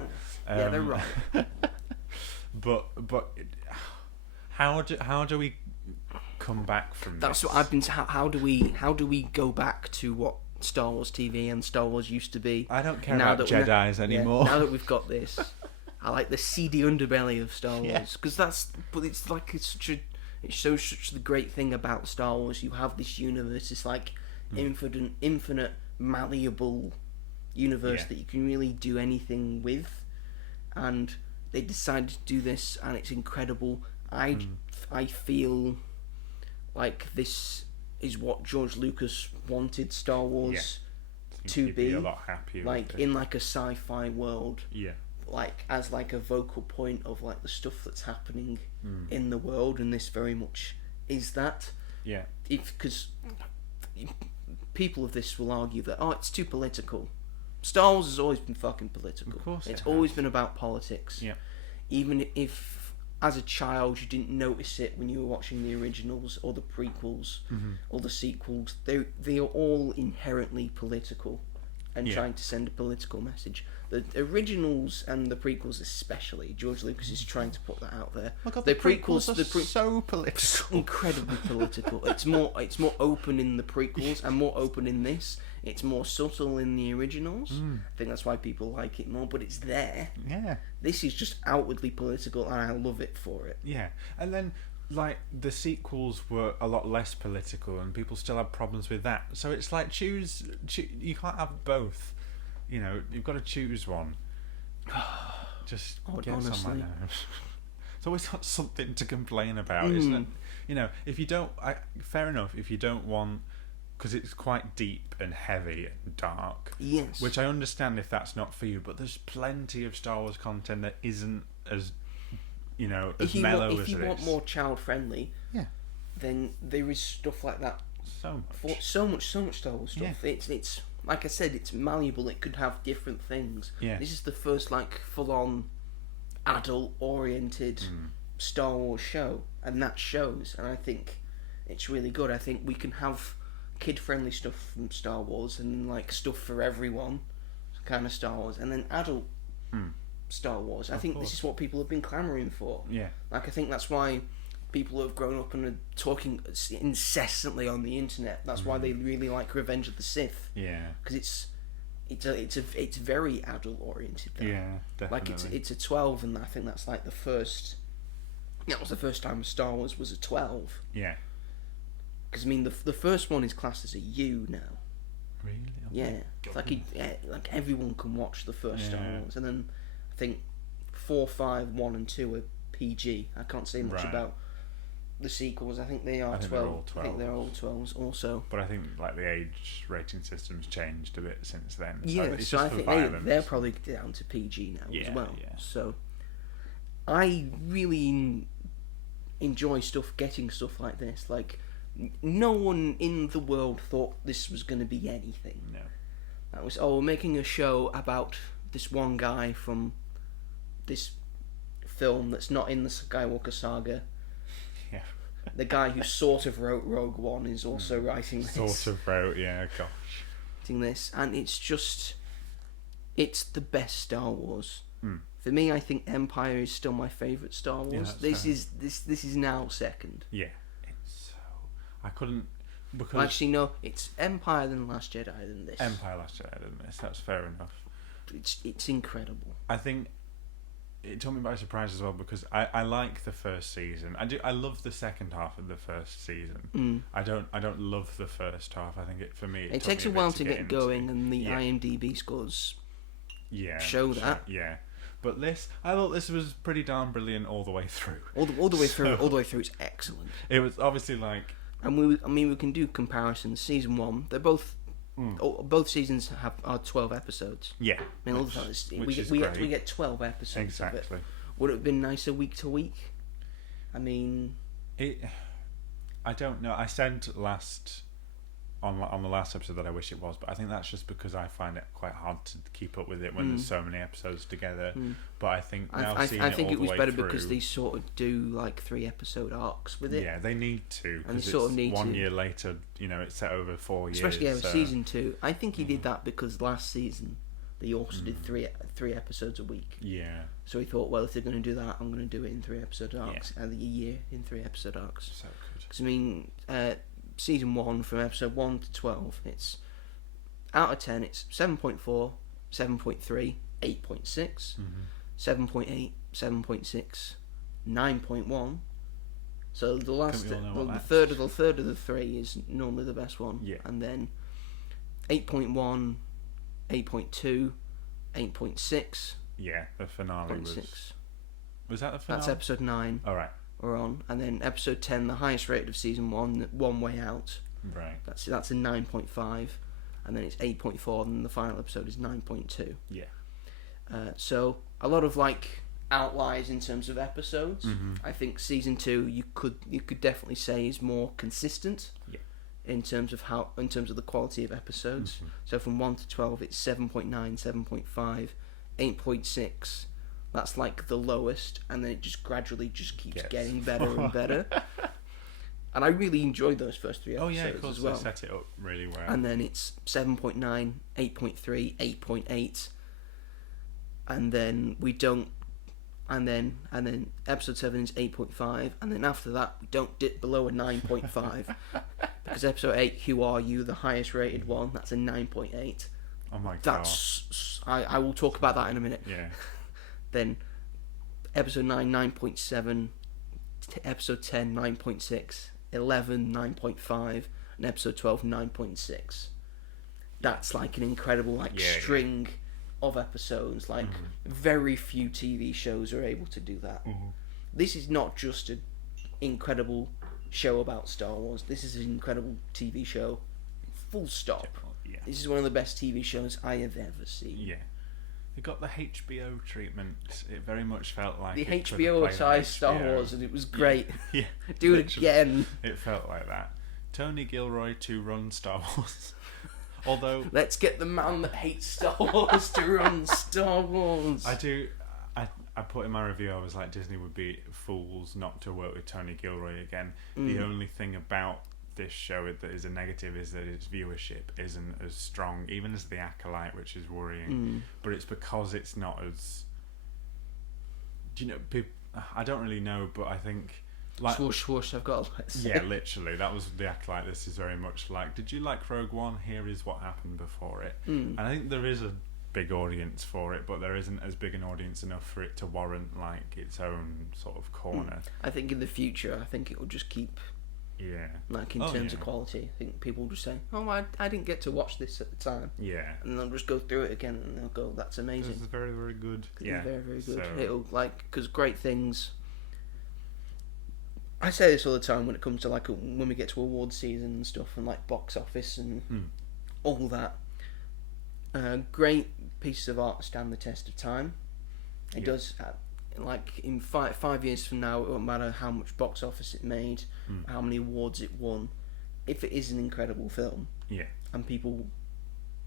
Yeah, they're wrong. But how do we come back from That's this? what I've been. How do we go back to what Star Wars TV and Star Wars used to be? I don't care now about that Jedis anymore. Now that we've got this, I like the seedy underbelly of Star Wars, because but it's like it's such the great thing about Star Wars. You have this universe, this like infinite malleable universe that you can really do anything with, and they decided to do this, and it's incredible. I feel like this is what George Lucas wanted Star Wars to He'd be a lot happier like with it. in like a sci-fi world, Yeah. like as like a vocal point of like the stuff that's happening in the world, and this very much is that. Yeah. Because people of this will argue that it's too political. Star Wars has always been fucking political. Of course it's it always has. been about politics. Yeah. Even if as a child you didn't notice it when you were watching the originals or the prequels or the sequels, they are all inherently political and trying to send a political message. The originals and the prequels especially, George Lucas is trying to put that out there. Oh my God, the the prequels are so so political. incredibly political. It's more open in the prequels and more open in this. It's more subtle in the originals. I think that's why people like it more, but it's there. Yeah. This is just outwardly political, and I love it for it. Yeah. And then, like, the sequels were a lot less political, and people still have problems with that. So it's like, choose you can't have both. You know, you've got to choose one. Just get honestly. some, I know. It's always got something to complain about, isn't it? You know, if you don't... fair enough, if you don't want... Because it's quite deep and heavy and dark. Yes. Which I understand if that's not for you, but there's plenty of Star Wars content that isn't as, you know, as mellow as it is. If you want more child friendly, Yeah. then there is stuff like that. So much. So much Star Wars stuff. Yeah. It's like I said, it's malleable. It could have different things. Yeah. This is the first like full on adult oriented Star Wars show, and that shows. And I think it's really good. I think we can have kid-friendly stuff from Star Wars and like stuff for everyone, kind of Star Wars, and then adult Star Wars. I think this is what people have been clamouring for. Yeah. Like, I think that's why people have grown up and are talking incessantly on the internet. That's why they really like Revenge of the Sith. Yeah. Because it's very adult oriented. Yeah, definitely. Like it's a 12, and I think that's like the first. That was the first time Star Wars was a 12. Yeah. Because I mean, the first one is classed as a U now. Really? Yeah. It's like everyone can watch the first Star Wars, and then I think 4, 5, 1, and 2 are PG. I can't say much about the sequels. I think they are 12. They're all 12. I think they're all 12s also. But I think like the age rating system's changed a bit since then. Yeah, so I think they're probably down to PG now as well. Yeah. So I really enjoy getting stuff like this. Like, no one in the world thought this was going to be anything. No. That was, we're making a show about this one guy from this film that's not in the Skywalker saga. Yeah. The guy who sort of wrote Rogue One is also writing this. Sort of wrote, yeah, gosh. Writing this, and it's the best Star Wars. Mm. For me, I think Empire is still my favourite Star Wars. Yeah, this is now second. Yeah. It's so... I couldn't... Because... Well, actually, no, it's Empire then Last Jedi then this. Empire Last Jedi than this, that's fair enough. It's incredible. I think it took me by surprise as well, because I like the first season. I love the second half of the first season. I don't love the first half. I think it takes a while to get going, and the IMDb scores show that. Yeah. But I thought this was pretty darn brilliant all the way through. All the way through. All the way through, it's excellent. It was obviously like, and we can do comparisons. Season 1, they're both. Both seasons are 12 episodes. Yeah. I mean, we get 12 episodes. Exactly. Of it. Would it have been nicer week to week? I mean, I don't know. I said on the last episode that I wish it was, but I think that's just because I find it quite hard to keep up with it when there's so many episodes together. But I think now I think it was better because they sort of do like 3 episode arcs with it. Yeah, they need to, and they sort of need 1 year later. It's set over 4 years. Especially with season 2. I think he did that because last season they also did 3 episodes a week. Yeah. So he thought, well, if they're going to do that, I'm going to do it in 3 episode arcs, and a year in 3 episode arcs. So good. Because I mean. Season 1 from episode 1 to 12, it's out of 10, it's 7.4, 7.3, 8.6, 7.8, 7.6, 9.1. So the third of the 3 is normally the best one. Yeah. And then 8.1, 8.2, 8.6. Yeah, the finale was that the finale? That's episode 9. All right. We're on, and then episode 10, the highest rated of season 1, One Way Out. Right. That's a 9.5, and then it's 8.4, and the final episode is 9.2. Yeah. So a lot of like outliers in terms of episodes. I think season 2 you could definitely say is more consistent. Yeah. In terms of the quality of episodes. So from 1 to 12, it's 7.9, 7.5, 8.6. That's like the lowest, and then it just gradually keeps getting better and better. And I really enjoyed those first 3 episodes. Oh yeah, of course, as well. They set it up really well. And then it's 7.9, 8.3, 8.8, and then we don't. And then episode 7 is 8.5, and then after that we don't dip below a 9.5 because episode 8, Who Are You, the highest rated one, that's a 9.8. Oh my god. That's I will talk about that in a minute. Yeah. Then episode 9, 9.7, episode 10, 9.6, 11, 9.5, and episode 12, 9.6. That's like an incredible string of episodes. Like very few TV shows are able to do that. This is not just an incredible show about Star Wars. This is an incredible TV show. Full stop. Yeah. This is one of the best TV shows I have ever seen. Yeah. It got the HBO treatment. It very much felt like the HBO-sized Star Wars, and it was great. Yeah. Do it again. It felt like that. Tony Gilroy to run Star Wars. Although... Let's get the man that hates Star Wars to run Star Wars. I put in my review, I was like, Disney would be fools not to work with Tony Gilroy again. The only thing about this show that is a negative is that its viewership isn't as strong, even as The Acolyte, which is worrying. But it's because it's not as... Do you know, people, I don't really know, but I think... Like, swoosh, swoosh, I've got a say. Yeah, literally. That was The Acolyte. This is very much like, did you like Rogue One? Here is what happened before it. And I think there is a big audience for it, but there isn't as big an audience enough for it to warrant like its own sort of corner. I think in the future, I think it will just keep... Yeah. Like in terms of quality, I think people will just say, "Oh, I didn't get to watch this at the time." Yeah. And they'll just go through it again, and they'll go, "That's amazing." This is very, very good. Yeah, very, very good. So... It'll because great things. I say this all the time when it comes to like when we get to award season and stuff, and like box office and all that. Great pieces of art stand the test of time. It does. Like in 5 years from now, it won't matter how much box office it made, how many awards it won. If it is an incredible film, and people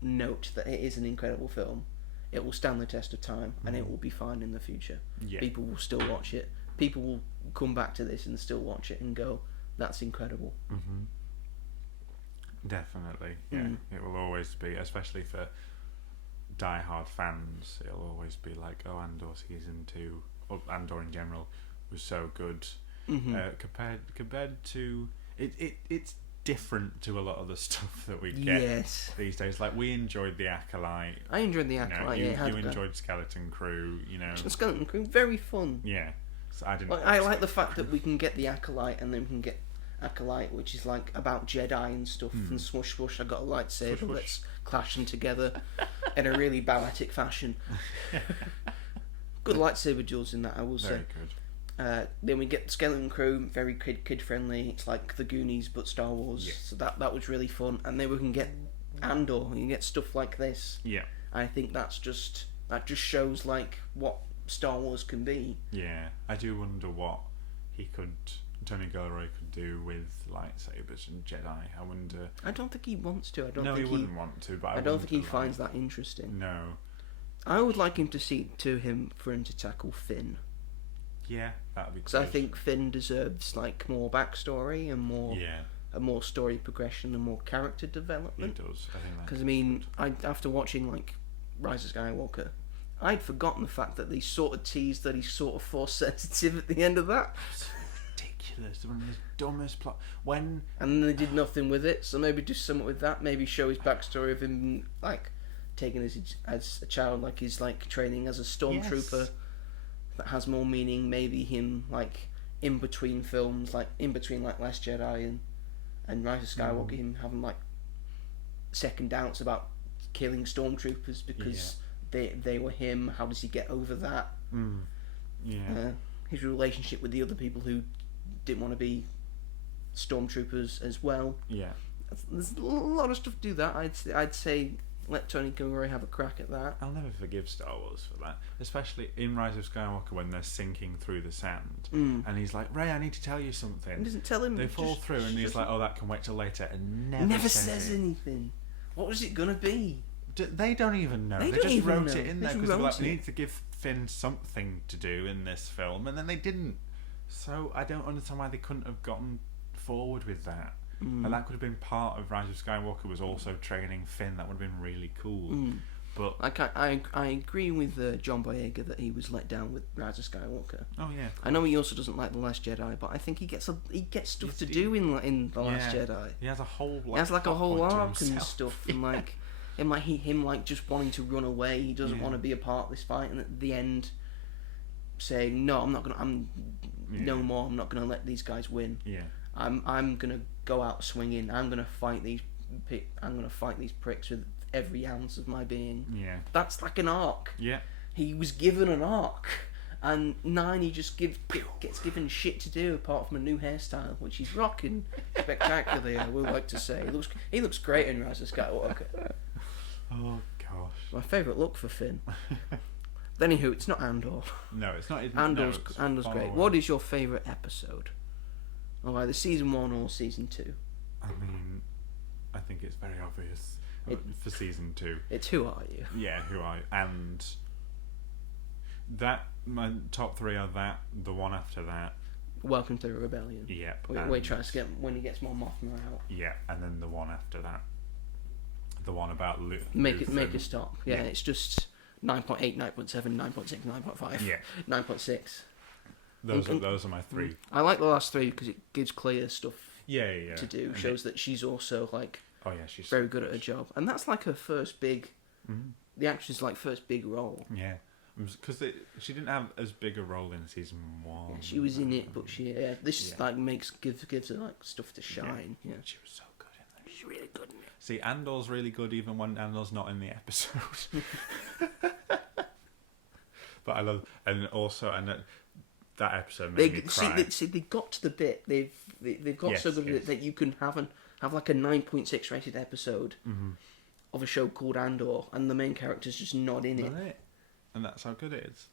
note that it is an incredible film, it will stand the test of time, and it will be fine in the future. People will still watch it. People will come back to this and still watch it and go, "That's incredible." Definitely, yeah. It will always be, especially for die-hard fans. It'll always be like, "Oh, Andor season 2." Andor in general was so good compared to it's different to a lot of the stuff that we get these days. Like we enjoyed The Acolyte. I enjoyed The Acolyte. You enjoyed Skeleton Crew. You know, Skeleton Crew, very fun. Yeah, so I didn't. I like the fact that we can get The Acolyte and then we can get Acolyte, which is like about Jedi and stuff. And swoosh swoosh, I got a lightsaber. Swoosh, Let's clash them together in a really balletic fashion. Good lightsaber duels in that, I will say. Very good. Then we get Skeleton Crew, very kid friendly. It's like the Goonies but Star Wars. Yeah. So that was really fun. And then we can get Andor. You can get stuff like this. Yeah. I think that just shows like what Star Wars can be. Yeah, I do wonder what Tony Gilroy could do with lightsabers and Jedi. I wonder. I don't think he wants to. No, he wouldn't want to. But I don't think he finds that interesting. No. I would like him for him to tackle Finn. Yeah, that'd be. Because I think Finn deserves like more backstory and more story progression and more character development. He does. I think that. Because I mean, after watching like Rise of Skywalker, I'd forgotten the fact that they sort of teased that he's sort of force sensitive at the end of that. Ridiculous. One of the dumbest plot. And they did nothing with it. So maybe do something with that. Maybe show his backstory of him like taken as a child, like he's like training as a stormtrooper. That has more meaning. Maybe him like in between films, like in between like Last Jedi and Rise of Skywalker, him having like second doubts about killing stormtroopers because they were him. How does he get over that? His relationship with the other people who didn't want to be stormtroopers as well. Yeah, there's a lot of stuff to do that. I'd say let Tony Gilroy have a crack at that. I'll never forgive Star Wars for that, especially in Rise of Skywalker when they're sinking through the sand, and he's like, "Ray, I need to tell you something." He doesn't tell him. They fall through, and he's like, "Oh, that can wait till later," and never says anything. What was it gonna be? They don't even know. They just wrote it in there because they were like, "We need to give Finn something to do in this film," and then they didn't. So I don't understand why they couldn't have gotten forward with that. And that could have been part of Rise of Skywalker, was also training Finn. That would have been really cool. But I agree with John Boyega that he was let down with Rise of Skywalker. Oh yeah. I know he also doesn't like The Last Jedi, but I think he gets stuff to do in The Last Jedi. He has a whole arc and stuff, and like him just wanting to run away. He doesn't want to be a part of this fight, and at the end, saying no, I'm not gonna. No more. I'm not gonna let these guys win. Yeah. I'm gonna go out swinging. I'm gonna fight these pricks with every ounce of my being. Yeah. That's like an arc. Yeah. He was given an arc, and 9 he just gets given shit to do apart from a new hairstyle, which he's rocking spectacularly. I would like to say he looks great in Rise of Skywalker. Oh gosh. My favourite look for Finn. Anywho, it's not Andor. No, it's not. Andor's great. What is your favourite episode? Of either season 1 or season 2? I mean, I think it's very obvious for season 2. It's Who Are You? Yeah, Who Are You? And my top 3 are that, the one after that. Welcome to the Rebellion. Yep. Where he tries to get when he gets more Mothma out. Yeah, and then the one after that. The one about Make it stop. Yeah, it's just 9.8, 9.7, 9.6, 9.5. Yeah. 9.6. Those are my 3. I like the last 3 because it gives Clea stuff to do. And shows that she's also like she's very good at her job, and that's like her first big. The actress like first big role. Yeah, because she didn't have as big a role in season 1. Yeah, she was in it, but this like gives her like stuff to shine. Yeah, she was so good in there. She's really good in it. See, Andor's really good even when Andor's not in the episode. But I love, and that episode made me cry. See, they got to the bit. They've got so good at it that you can have like a 9.6 rated episode of a show called Andor, and the main character's just not in it. And that's how good it is.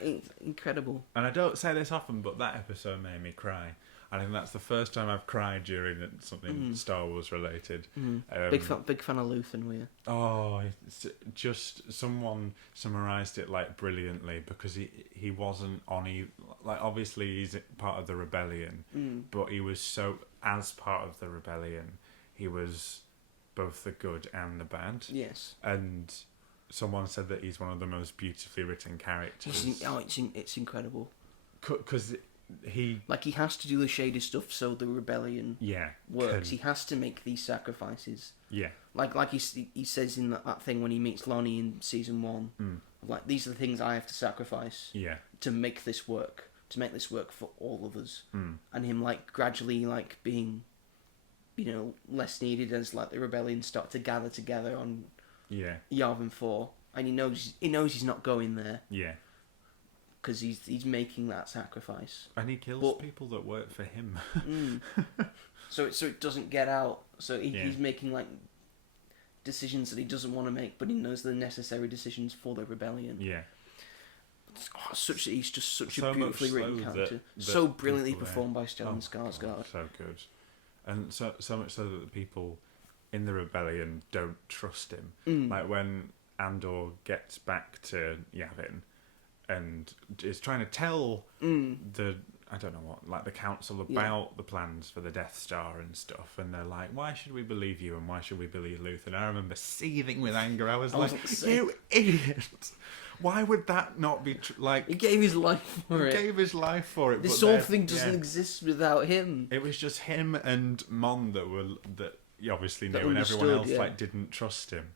It's incredible. And I don't say this often, but that episode made me cry. I think that's the first time I've cried during something Star Wars related. Big fan of Luthen, were you? Oh, it's just someone summarised it like brilliantly, because he wasn't on. Like obviously he's part of the rebellion, but he was as part of the rebellion, he was both the good and the bad. Yes. And someone said that he's one of the most beautifully written characters. It's incredible. Because he has to do the shady stuff so the rebellion works. He has to make these sacrifices. Yeah. Like he says in that thing when he meets Lonnie in season 1. Like, these are the things I have to sacrifice. Yeah. To make this work. To make this work for all of us. And him like gradually like being, less needed as like the rebellion start to gather together on Yavin 4, and he knows he's not going there. Yeah. Because he's making that sacrifice. And he kills people that work for him. So it doesn't get out. So he's making like decisions that he doesn't want to make, but he knows the necessary decisions for the rebellion. Yeah. He's just such a beautifully written character. So brilliantly performed by Stellan Skarsgård. So good. And so much so that the people in the rebellion don't trust him. Like when Andor gets back to Yavin and is trying to tell the council about the plans for the Death Star and stuff, and they're like, why should we believe you and why should we believe Luthen? I remember seething with anger. I was like, you idiot! Why would that not be he gave his life for it. He gave his life for it. This whole thing doesn't exist without him. It was just him and Mon that he obviously knew, and everyone else didn't trust him.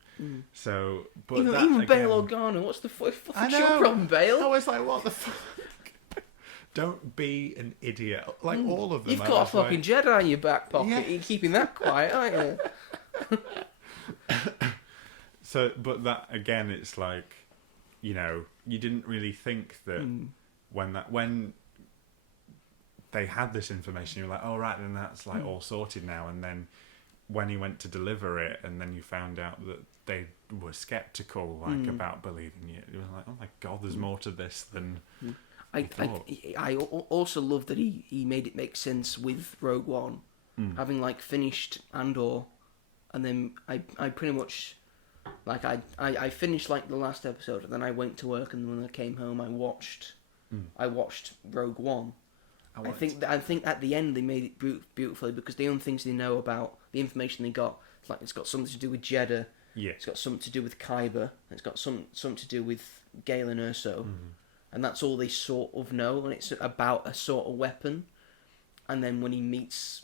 So, but even Bail Organa, what's the fuck's your problem, Bail? I was like, what the fuck? Don't be an idiot. Like all of them. You've got a fucking Jedi in your back pocket. Yeah. You're keeping that quiet, aren't you? So, but that again, it's like, you didn't really think that when they had this information, you were like, oh right, then that's like all sorted now. And then when he went to deliver it, and then you found out that they were skeptical, about believing you. You were like, oh my god, there's more to this than. I also love that he made it make sense with Rogue One, having like finished Andor, and then I pretty much I finished like the last episode, and then I went to work, and when I came home I watched Rogue One. I think at the end they made it beautifully, because the only things they know about the information they got, it's got something to do with Jeddah, it's got something to do with Kyber, it's got something to do with Galen Erso. And that's all they sort of know, and it's about a sort of weapon. And then when he meets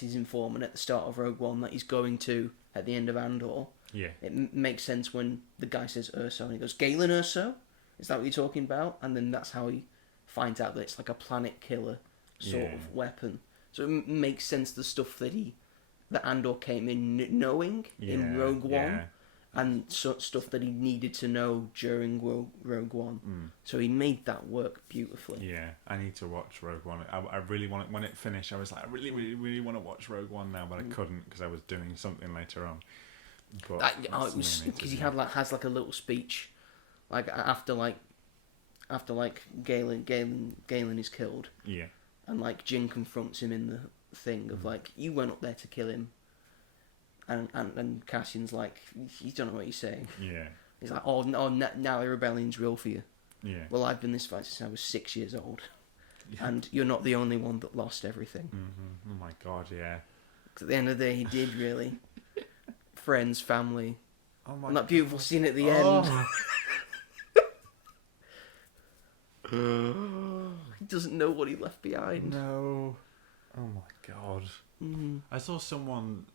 his informant at the start of Rogue One that he's going to at the end of Andor, it makes sense when the guy says Erso, and he goes, Galen Erso? Is that what you're talking about? And then that's how he finds out that it's like a planet killer sort of weapon. So it makes sense the stuff that Andor came in knowing in Rogue One. And stuff that he needed to know during Rogue One. So he made that work beautifully. Yeah, I need to watch Rogue One. I really want it. When it finished, I was like, I really, really, really want to watch Rogue One now, but I couldn't because I was doing something later on. But it was because he has like a little speech, like after Galen is killed. Yeah. And like Jin confronts him in the thing of like, you went up there to kill him. And Cassian's like, you don't know what you're saying. Yeah. He's like, oh, no, now the rebellion's real for you. Yeah. Well, I've been this fight since I was 6 years old. Yeah. And you're not the only one that lost everything. Mm-hmm. Oh my god, yeah. 'Cause at the end of the day, he did really. Friends, family. Oh my And that beautiful scene at the end. He doesn't know what he left behind. No. Oh my god. Mm. I saw someone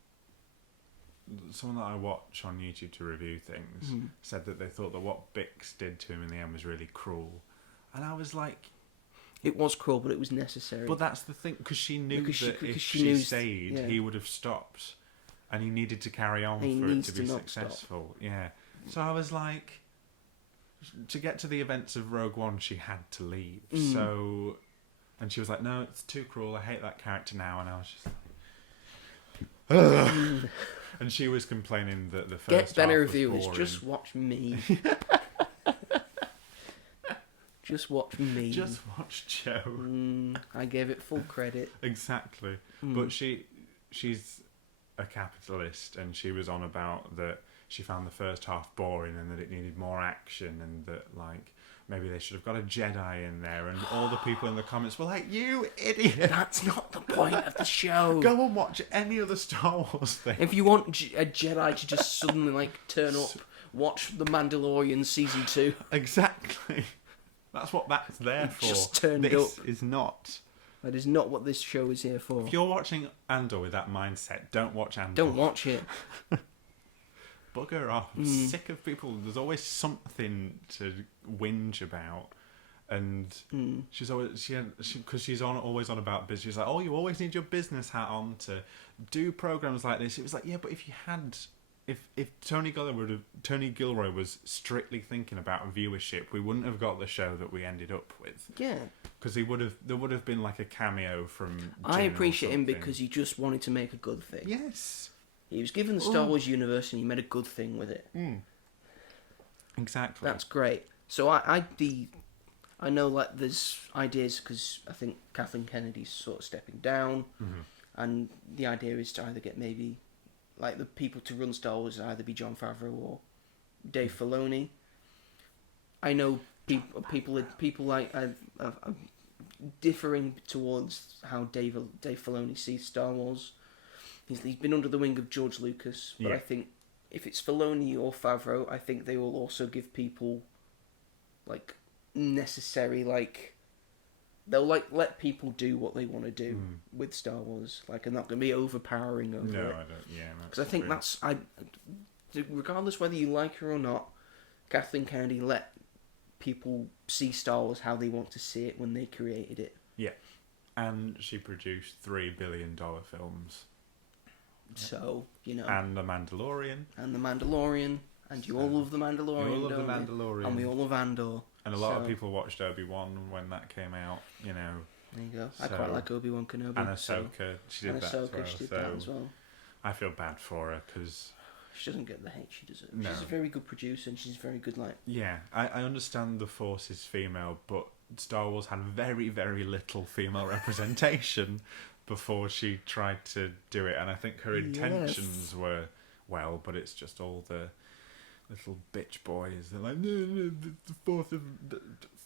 that I watch on YouTube to review things said that they thought that what Bix did to him in the end was really cruel. And I was like... It was cruel, but it was necessary. But that's the thing, because she knew that if she she knew, stayed, he would have stopped. And he needed to carry on for it to be successful. Yeah. So I was like... To get to the events of Rogue One, she had to leave. So... And she was like, no, it's too cruel. I hate that character now. And I was just like... And she was complaining that the first Get better half was reviews. boring. Just watch me. Just watch me. Just watch Joe. I gave it full credit. Exactly. But she's a capitalist, and she was on about that she found the first half boring and that it needed more action, and that like maybe they should have got a Jedi in there. And all the people in the comments were like, "You idiot! That's not the point of the show. Go and watch any other Star Wars thing." If you want a Jedi to just suddenly like turn up, watch The Mandalorian season 2. Exactly. That's what that's there for. Just turned this up. is not. That is not what this show is here for. If you're watching Andor with that mindset, don't watch Andor. Don't watch it. Bugger off. I'm sick of people. There's always something to whinge about. And she's always because she's always on about business. She's like, oh, you always need your business hat on to do programs like this. It was like, yeah, but if you had, if Tony Gilroy was strictly thinking about viewership, we wouldn't have got the show that we ended up with. Yeah, because there would have been like a cameo from Jin I appreciate or him something. because he just wanted to make a good thing. Yes, he was given the Star Wars universe and he made a good thing with it. Exactly. That's great. So I know like there's ideas because I think Kathleen Kennedy's sort of stepping down, and the idea is to either get maybe like the people to run Star Wars either be Jon Favreau or Dave Filoni. I know people like are differing towards how Dave Filoni sees Star Wars. He's been under the wing of George Lucas, but I think if it's Filoni or Favreau, I think they will also give people like necessary like they'll like let people do what they want to do with Star Wars. Like, I'm not going to be overpowering over it. No, I don't. Yeah, because I think that's regardless whether you like her or not, Kathleen Kennedy let people see Star Wars how they want to see it when they created it. Yeah, and she produced $3 billion films. So, you know, and The Mandalorian, and you all love The Mandalorian. You all love The Mandalorian, and we all love Andor. And a lot of people watched Obi-Wan when that came out. You know. There you go. I quite like Obi-Wan Kenobi. And Ahsoka, she did that as well. I feel bad for her because she doesn't get the hate she deserves. No. She's a very good producer and she's very good. Like, yeah, I understand the Force is female, but Star Wars had very, very little female representation before she tried to do it, and I think her intentions were well, but it's just all the little bitch boys. They're like, no, the Fourth of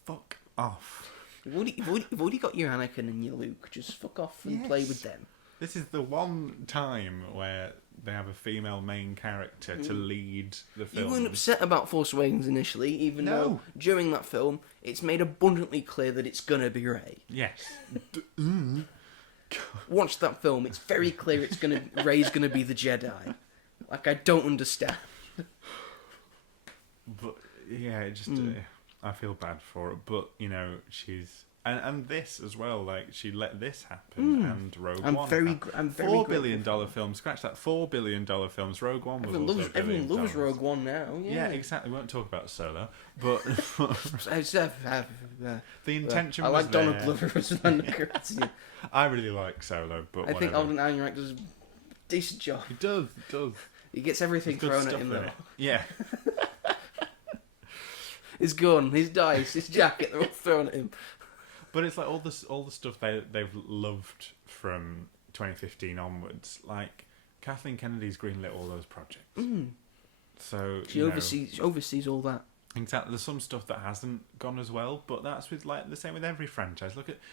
fuck off. You've already got your Anakin and your Luke. Just fuck off and play with them. This is the one time where they have a female main character to lead the film. You weren't upset about Force Awakens initially, even though during that film it's made abundantly clear that it's gonna be Rey. Yes. Watch that film. It's very clear Rey's gonna be the Jedi. Like, I don't understand. But yeah, it just I feel bad for it. But you know, she's and this as well. Like, she let this happen, and Rogue One. I'm very $4 billion film. Scratch that. $4 billion films. Rogue One was everyone loves Rogue One now. Yeah, exactly. We won't talk about Solo, but the intention. I was like there. Donald Glover as Mandalorian. I really like Solo, but I think Alden Ehrenreich does a decent job. He does. He gets everything thrown at him though. Yeah. His gun, his dice, his jacket, they're all thrown at him. But it's like all the stuff they've loved from 2015 onwards. Like, Kathleen Kennedy's greenlit all those projects. So She oversees all that. Exactly. There's some stuff that hasn't gone as well, but that's with like the same with every franchise.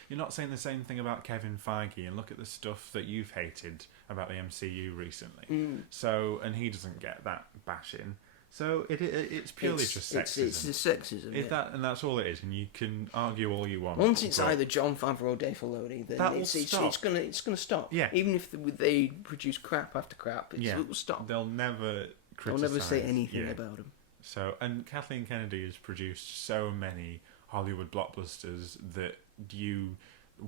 You're not saying the same thing about Kevin Feige, and look at the stuff that you've hated about the MCU recently. So, and he doesn't get that bashing. So it's purely just sexism. It's sexism. And that's all it is. And you can argue all you want. Once it's either Jon Favreau or Dave Filoni, then it's gonna stop. Yeah. Even if they produce crap after crap, it will stop. They'll never criticize. They'll never say anything about them. So, and Kathleen Kennedy has produced so many Hollywood blockbusters that you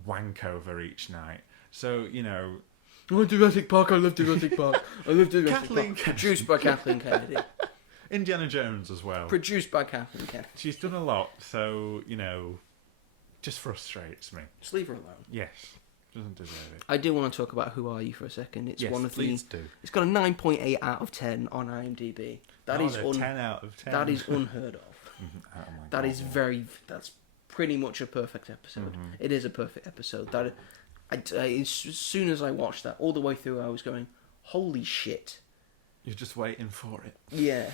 wank over each night. So, you know... Oh, Jurassic Park, I love Jurassic Park. I love Jurassic Park. Produced by Kathleen Kennedy. Indiana Jones as well. Produced by Kathleen Kennedy. She's done a lot, so, you know, just frustrates me. Just leave her alone. Yes. Doesn't deserve it. I do want to talk about Who Are You for a second. It's one of please do. It's got a 9.8 out of 10 on IMDb. That is 10 out of 10. That is unheard of. Oh my That God. is that's pretty much a perfect episode. It is a perfect episode. As soon as I watched that, all the way through, I was going, "Holy shit!" You're just waiting for it. Yeah.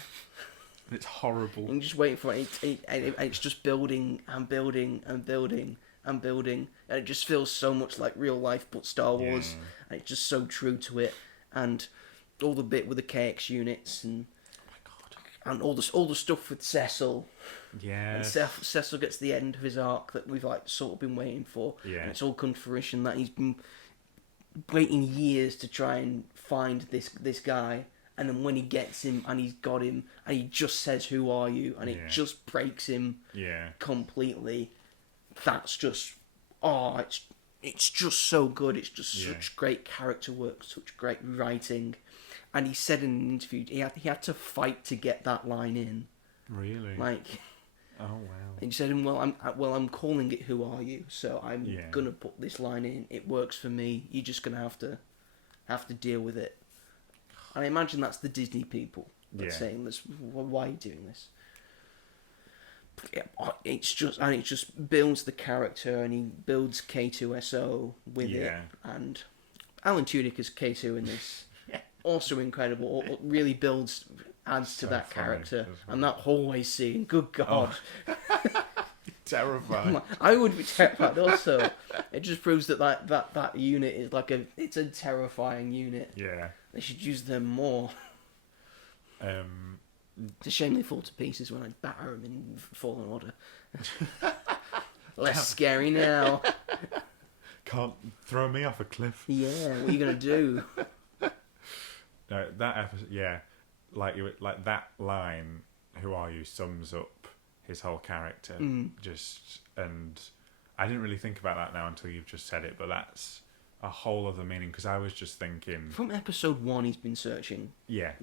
And it's horrible. I'm just waiting for it. It's just building and building and building and building, and it just feels so much like real life, but Star Wars. Yeah. And it's just so true to it, and all the bit with the KX units and. And all the stuff with Cecil. Yeah. And Cecil gets the end of his arc that we've like sort of been waiting for. Yeah. And it's all come to fruition that he's been waiting years to try and find this guy, and then when he gets him and he's got him and he just says, "Who are you?" and it just breaks him completely. That's just it's just so good. It's just such great character work, such great writing. And he said in an interview he had to fight to get that line in. Really? Like, oh wow. And he said, I'm calling it "Who Are You?" So I'm gonna put this line in. It works for me. You're just gonna have to deal with it. And I imagine that's the Disney people that's saying this. Why are you doing this? It just builds the character, and he builds K2SO with it. And Alan Tudyk as K2 in this. Also incredible. It really adds to that character. And that hallway scene, good God. Terrifying. I would be terrified also. It just proves that unit is it's a terrifying unit. Yeah. They should use them more. It's a shame they fall to pieces when I batter them in Fallen Order. Less scary now. Can't throw me off a cliff. Yeah, what are you going to do? No, that episode, like that line, "Who are you?" sums up his whole character. And I didn't really think about that now until you've just said it, but that's a whole other meaning, because I was just thinking... From episode 1, he's been searching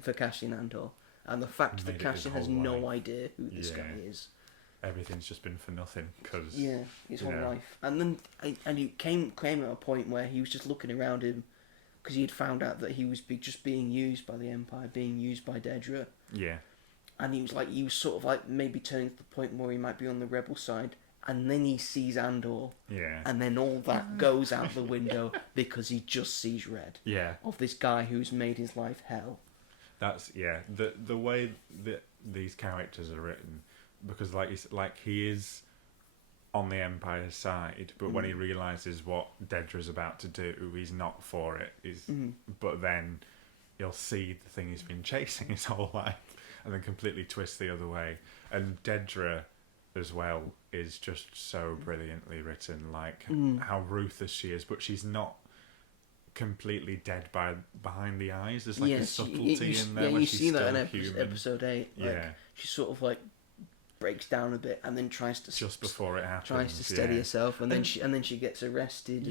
for Cassian Andor, and the fact that Cassian has no idea who this guy is. Everything's just been for nothing, because... Yeah, his whole life. And then he came at a point where he was just looking around him, because he had found out that he was just being used by the Empire, being used by Dedra. Yeah. And he was sort of like maybe turning to the point where he might be on the rebel side, and then he sees Andor. Yeah. And then all that goes out the window because he just sees red. Yeah. Of this guy who's made his life hell. That's the way that these characters are written, because like he is on the Empire's side, but when he realises what Dedra's about to do, he's not for it. But then you'll see the thing he's been chasing his whole life, and then completely twist the other way. And Dedra, as well, is just so brilliantly written. Like how ruthless she is, but she's not completely dead behind the eyes. There's like a subtlety in there. You see that in episode 8. Like, she sort of like breaks down a bit and then tries to just before it happens, tries to steady herself, and then she gets arrested.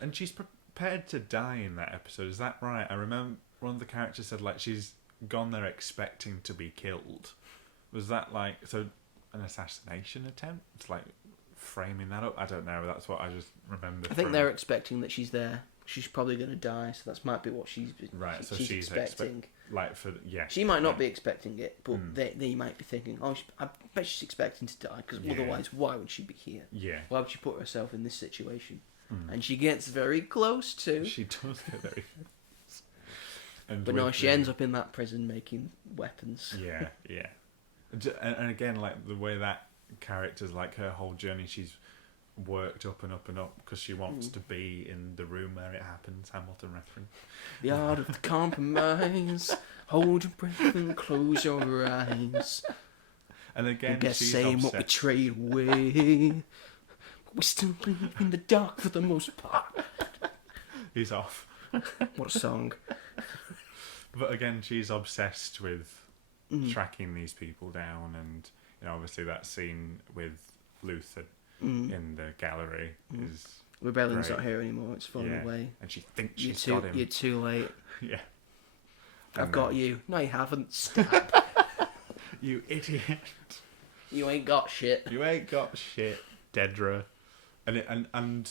And she's prepared to die in that episode. Is that right? I remember one of the characters said like she's gone there expecting to be killed. Was that like an assassination attempt? It's like framing that up. I don't know. That's what I just remember. I think they're expecting that she's there. She's probably going to die, so that might be what she's expecting. She might not be expecting it, but they might be thinking, I bet she's expecting to die, because otherwise why would she be here? Yeah. Why would she put herself in this situation? And she gets very close to. She does get very But no, she ends up in that prison making weapons. Yeah, yeah. And again, like the way that character's like her whole journey, she's worked up and up and up because she wants to be in the room where it happens. Hamilton reference. The art of the compromise. Hold your breath and close your eyes. And again, we'll get she's saying obsessed. what we trade away. We still live in the dark for the most part. He's off. What a song. But again, she's obsessed with tracking these people down, and obviously that scene with Luther in the gallery is Rebellion's great. not here anymore. It's fallen away. And she thinks she's got him. You're too late. Yeah. I've got you. No, you haven't. Stab. You idiot. You ain't got shit. You ain't got shit, Dedra. And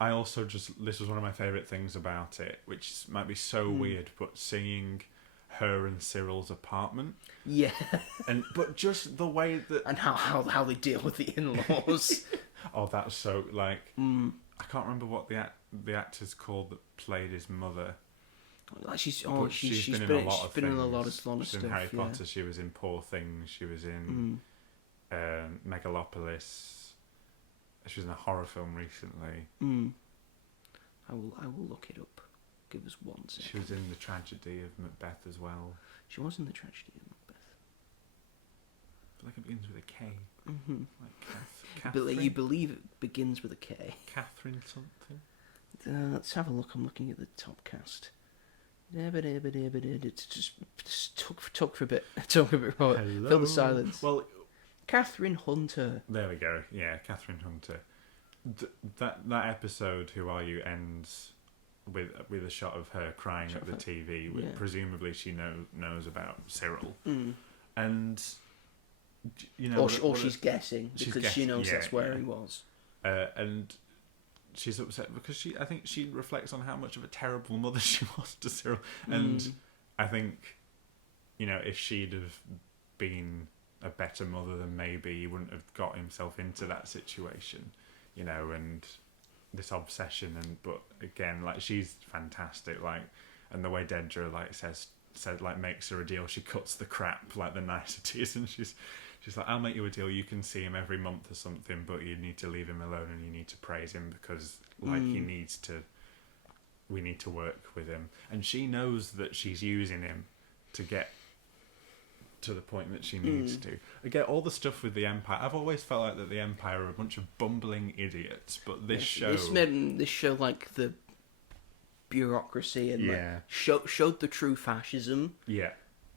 I also this was one of my favourite things about it, which might be so weird, but seeing her and Cyril's apartment. Yeah. But just the way that... And how they deal with the in-laws. Oh, that's so, like... I can't remember what the actor's called that played his mother. Like she's been in a lot of things. stuff. In Harry Potter, she was in Poor Things. She was in Megalopolis. She was in a horror film recently. I will look it up. Give us 1 second. She was in The Tragedy of Macbeth as well. She was in The Tragedy of Macbeth. I feel like it begins with a K. Mm-hmm. Like Catherine? You believe it begins with a K. Catherine something? Let's have a look. I'm looking at the top cast. Just talk for a bit. Talk a bit more. Hello. Fill the silence. Well, Catherine Hunter. there we go. Yeah, Catherine Hunter. That episode, Who Are You, ends with a shot of her crying at the TV. Yeah. Presumably, she knows about Cyril, Mm. and or she's guessing because she knows that's where he was. And she's upset because I think she reflects on how much of a terrible mother she was to Cyril, and I think if she'd have been a better mother, then maybe he wouldn't have got himself into that situation, and this obsession. But again, like, she's fantastic, like, and the way Dedra said like makes her a deal. She cuts the crap, like the niceties, and she's like, I'll make you a deal. You can see him every month or something, but you need to leave him alone and you need to praise him because like we need to work with him. And she knows that she's using him to get to the point that she needs to. Again, all the stuff with the Empire. I've always felt like that the Empire are a bunch of bumbling idiots, but this show like the bureaucracy and showed the true fascism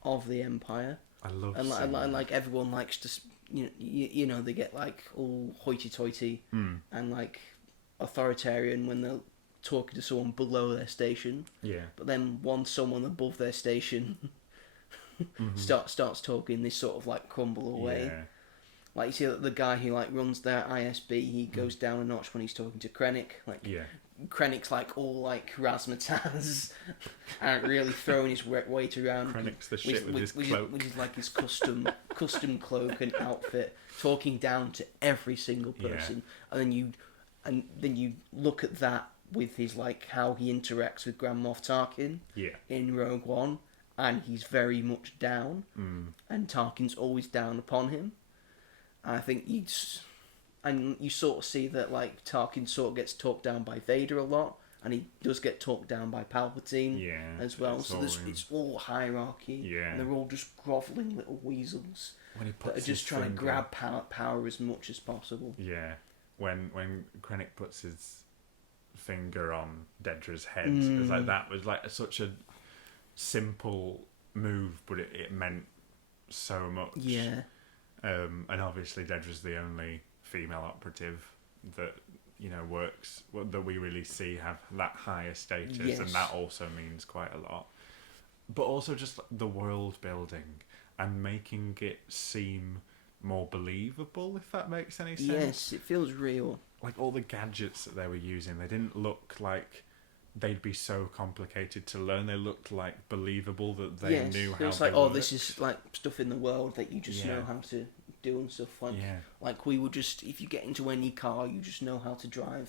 of the Empire. I love and like everyone likes to they get like all hoity-toity and like authoritarian when they're talking to someone below their station. Yeah. But then once someone above their station starts talking, they sort of like crumble away. Yeah. Like you see that the guy who like runs their ISB, he goes down a notch when he's talking to Krennic. Like Krennic's like all like razzmatazz and really throwing his weight around. Krennic's the shit with his cloak. Which is like his custom cloak and outfit, talking down to every single person. And then you look at that with his like how he interacts with Grand Moff Tarkin in Rogue One, and he's very much down, and Tarkin's always down upon him. I think you sort of see that like Tarkin sort of gets talked down by Vader a lot, and he does get talked down by Palpatine as well. So it's all hierarchy, and they're all just grovelling little weasels that are just trying to grab power as much as possible. Yeah, when Krennic puts his finger on Dedra's head, it's like that was like such a simple move, but it meant so much. Yeah. And obviously Dedra's the only female operative that works, that we really see have that higher status, and that also means quite a lot. But also just the world building and making it seem more believable, if that makes any sense. Yes, it feels real. Like all the gadgets that they were using, they didn't look like they'd be so complicated to learn. They looked like believable, that they knew how to it's like, this is like stuff in the world that you just know how to do and stuff. Like we would just, if you get into any car, you just know how to drive.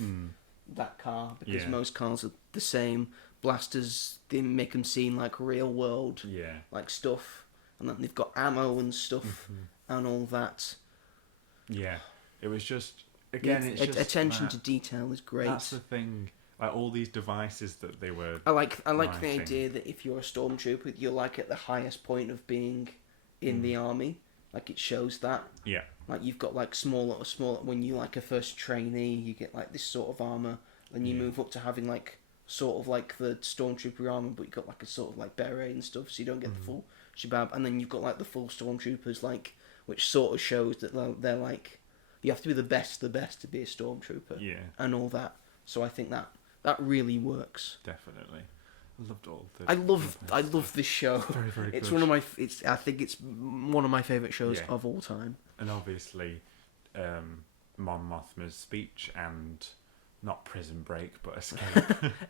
that car because Yeah. most cars are the same. Blasters, they make them seem like real world, Yeah. like stuff, and then they've got ammo and stuff and all that. Yeah. It was just again. The It's just attention that, to detail is great. That's the thing. Like all these devices that they were. I like the writing. idea that if you're a stormtrooper, you're like at the highest point of being in the army. Like it shows that. Yeah. Like you've got like small when you like a first trainee, you get like this sort of armor, then you move up to having like sort of like the stormtrooper armor, but you've got like a sort of like beret and stuff, so you don't get the full shabab. And then you've got like the full stormtroopers, like which sort of shows that they're like you have to be the best to be a stormtrooper. Yeah. And all that. So I think that really works. Definitely. I loved all the. I love this show. Very, very It's good. I think it's one of my favourite shows Yeah. of all time. And obviously, Mon Mothma's speech and not Prison Break, but Escape.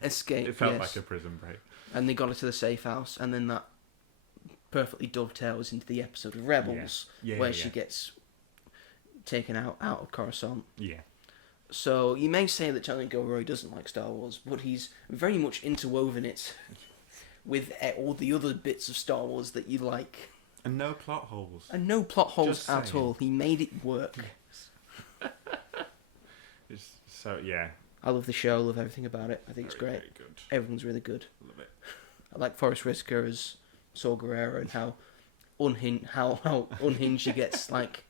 Escape. It felt yes. like a Prison Break. And they got her to the safe house, and then that perfectly dovetails into the episode of Rebels, Yeah, where yeah. she gets taken out of Coruscant. Yeah. So you may say that Tony Gilroy doesn't like Star Wars, but he's very much interwoven it with all the other bits of Star Wars that you like. And no plot holes. And no plot holes Just at saying. all. He made it work. It's so yeah. I love the show. I love everything about it. I think it's Very, great. Very good. Everyone's really good. Love it. I like Forrest Whitaker as Saw Gerrera and how unhinged he gets like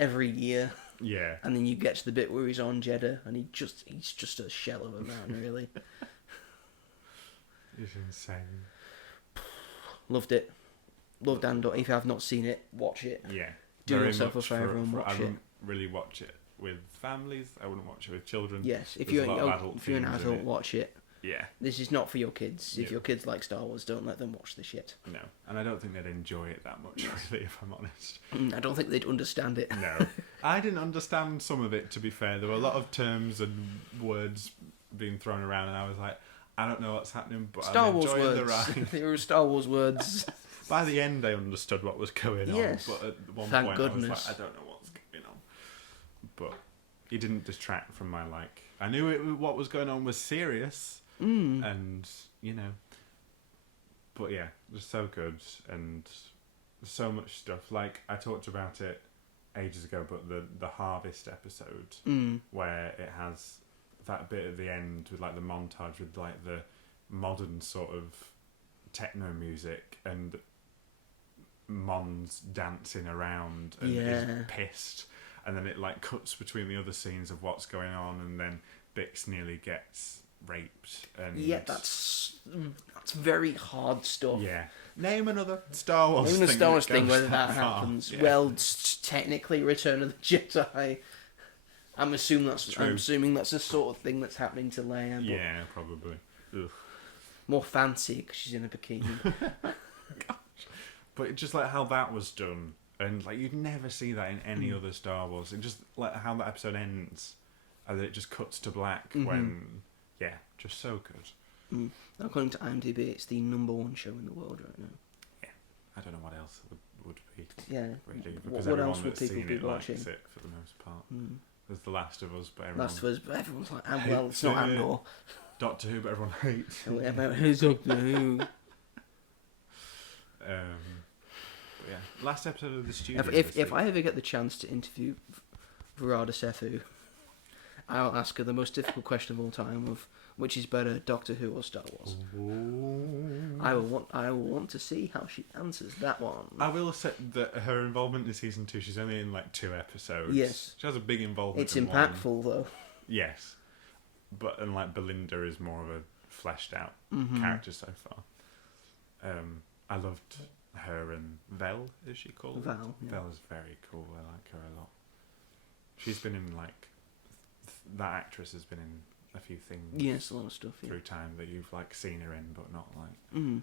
every year. Yeah. And then you get to the bit where he's on Jeddah and he's just a shell of a man, really. It's insane. Loved it. Loved Andor. If you have not seen it, watch it. Yeah. Do Very yourself a much favour and watch I it. wouldn't really watch it with families. I wouldn't watch it with children. Yes, if There's you're a lot of adult if you're an themes in adult, it. watch it. Yeah. This is not for your kids. If Yeah. your kids like Star Wars, don't let them watch the shit. No. And I don't think they'd enjoy it that much, really, if I'm honest. I don't think they'd understand it. No. I didn't understand some of it, to be fair. There were a lot of terms and words being thrown around, and I was like, I don't know what's happening, but Star I'm Wars enjoying words. the ride. They were Star Wars words. By the end, I understood what was going on. Yes. But at one Thank point, goodness. I was like, I don't know what's going on. But it didn't distract from my like. I knew what was going on was serious, and you know. But yeah, it was so good and so much stuff. Like I talked about it ages ago, but the harvest episode where it has that bit at the end with like the montage with like the modern sort of techno music and Mon's dancing around and is pissed, and then it like cuts between the other scenes of what's going on, and then Bix nearly gets raped. And Yeah, that's very hard stuff. yeah. Name another Star Wars Even the thing. Star Wars that thing, goes whether that far. happens. Yeah. Well, technically, Return of the Jedi. I'm assuming that's the sort of thing that's happening to Leia. But Yeah, probably. Ugh. more fancy because she's in a bikini. But just like how that was done, and like you'd never see that in any other Star Wars, and just like how that episode ends, and then it just cuts to black when, yeah, just so good. According to IMDb, it's the #1 show in the world right now. Yeah, I don't know what else would be. Yeah. Really, What because else everyone would that's people seen be it watching? likes it for the most part. There's The Last of Us, but everyone Last of Us, but everyone's like, well, it's not Hates it. Andor. Doctor Who, but everyone hates. What about who's Doctor Who? But yeah, last episode of the studio. If I ever get the chance to interview Verada Sethu, I'll ask her the most difficult question of all time of which is better, Doctor Who or Star Wars. I will want to see how she answers that one. I will say that her involvement in season 2, she's only in like 2 episodes. Yes. She has a big involvement. It's in impactful one. though. Yes. But and like Belinda is more of a fleshed out character so far. I loved her and Vel, is she called? Val. Yeah. Vel is very cool. I like her a lot. She's been in like that actress has been in a few things. Yes, a lot of stuff. Yeah. Through time that you've like seen her in, but not like known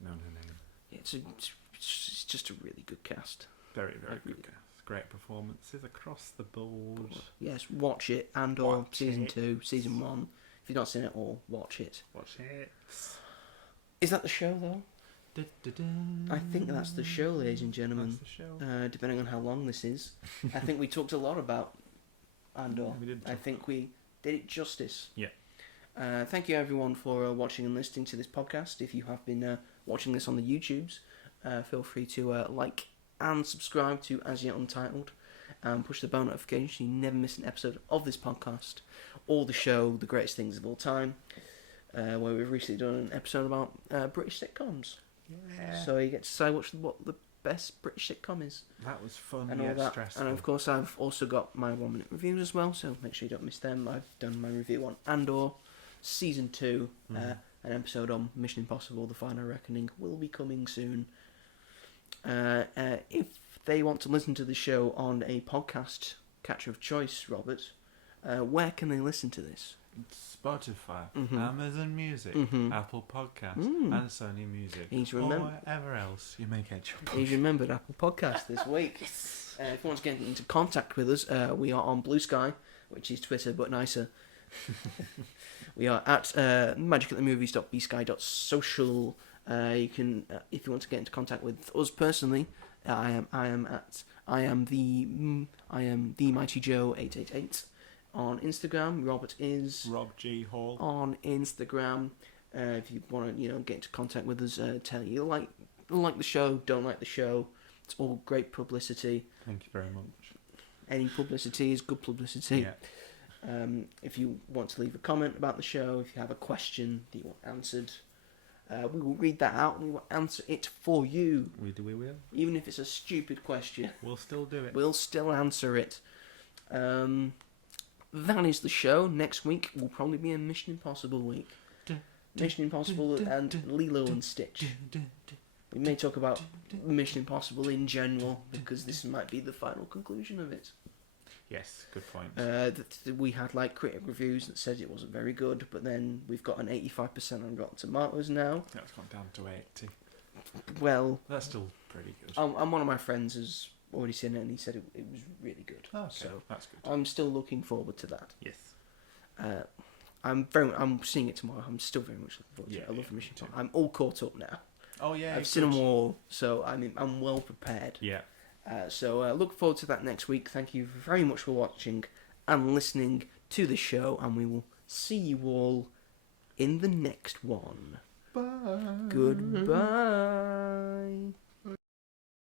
her name. Yeah, it's just a really good cast. Very, very good cast. Great performances across the board. Yes, watch it. Andor Watch season it. 2, season 1. If you've not seen it all, watch it. Watch it. Is that the show though? I think that's the show, ladies and gentlemen. That's the show. Depending on how long this is, I think we talked a lot about Andor. Yeah, we did I talk think we did it justice. Yeah. Thank you everyone for watching and listening to this podcast. If you have been watching this on the YouTubes, feel free to like and subscribe to As Yet Untitled, and push the bell notification so you never miss an episode of this podcast or the show The Greatest Things of All Time, where we've recently done an episode about British sitcoms. Yeah. So you get to decide what the best British sitcom is. That was fun And all yet that. stressful. And of course I've also got my 1 minute reviews as well, so make sure you don't miss them. I've done my review on Andor Season 2, an episode on Mission Impossible The Final Reckoning will be coming soon. If they want to listen to the show on a podcast catcher of choice, Robert, where can they listen to this? Spotify, Mhm. Amazon Music, Mhm. Apple Podcasts, Mm. and Sony Music, He's or remem- wherever else you may get your He's remembered Apple Podcast this week. If you want to get into contact with us, we are on Blue Sky, which is Twitter but nicer. We are at magicatthemovies.bsky.social. You can, if you want to get into contact with us personally, I am the Mighty Joe 888 on Instagram. Robert is robghall on Instagram. If you want to, get into contact with us, tell you like the show, don't like the show. It's all great publicity. Thank you very much. Any publicity is good publicity. Yeah. If you want to leave a comment about the show, if you have a question that you want answered, we will read that out and we will answer it for you. We will. Even if it's a stupid question, We'll still do it. we'll still answer it. That is the show. Next week will probably be a Mission Impossible week. Mission Impossible and Lilo and Stitch. We may talk about Mission Impossible in general because this might be the final conclusion of it. Yes, good point. We had critic reviews that said it wasn't very good, but then we've got an 85% on Rotten Tomatoes now. That's gone down to 80. Well, That's still pretty good. one of my friends has already seen it and he said it was really good. Okay, So that's good. I'm still looking forward to that. Yes. I'm seeing it tomorrow. I'm still very much looking forward to it. I love me Mission too. Impossible. I'm all caught up now. Oh yeah, I've seen them all, so I'm well prepared. Yeah. So look forward to that next week. Thank you very much for watching and listening to the show, and we will see you all in the next one. Bye. Goodbye.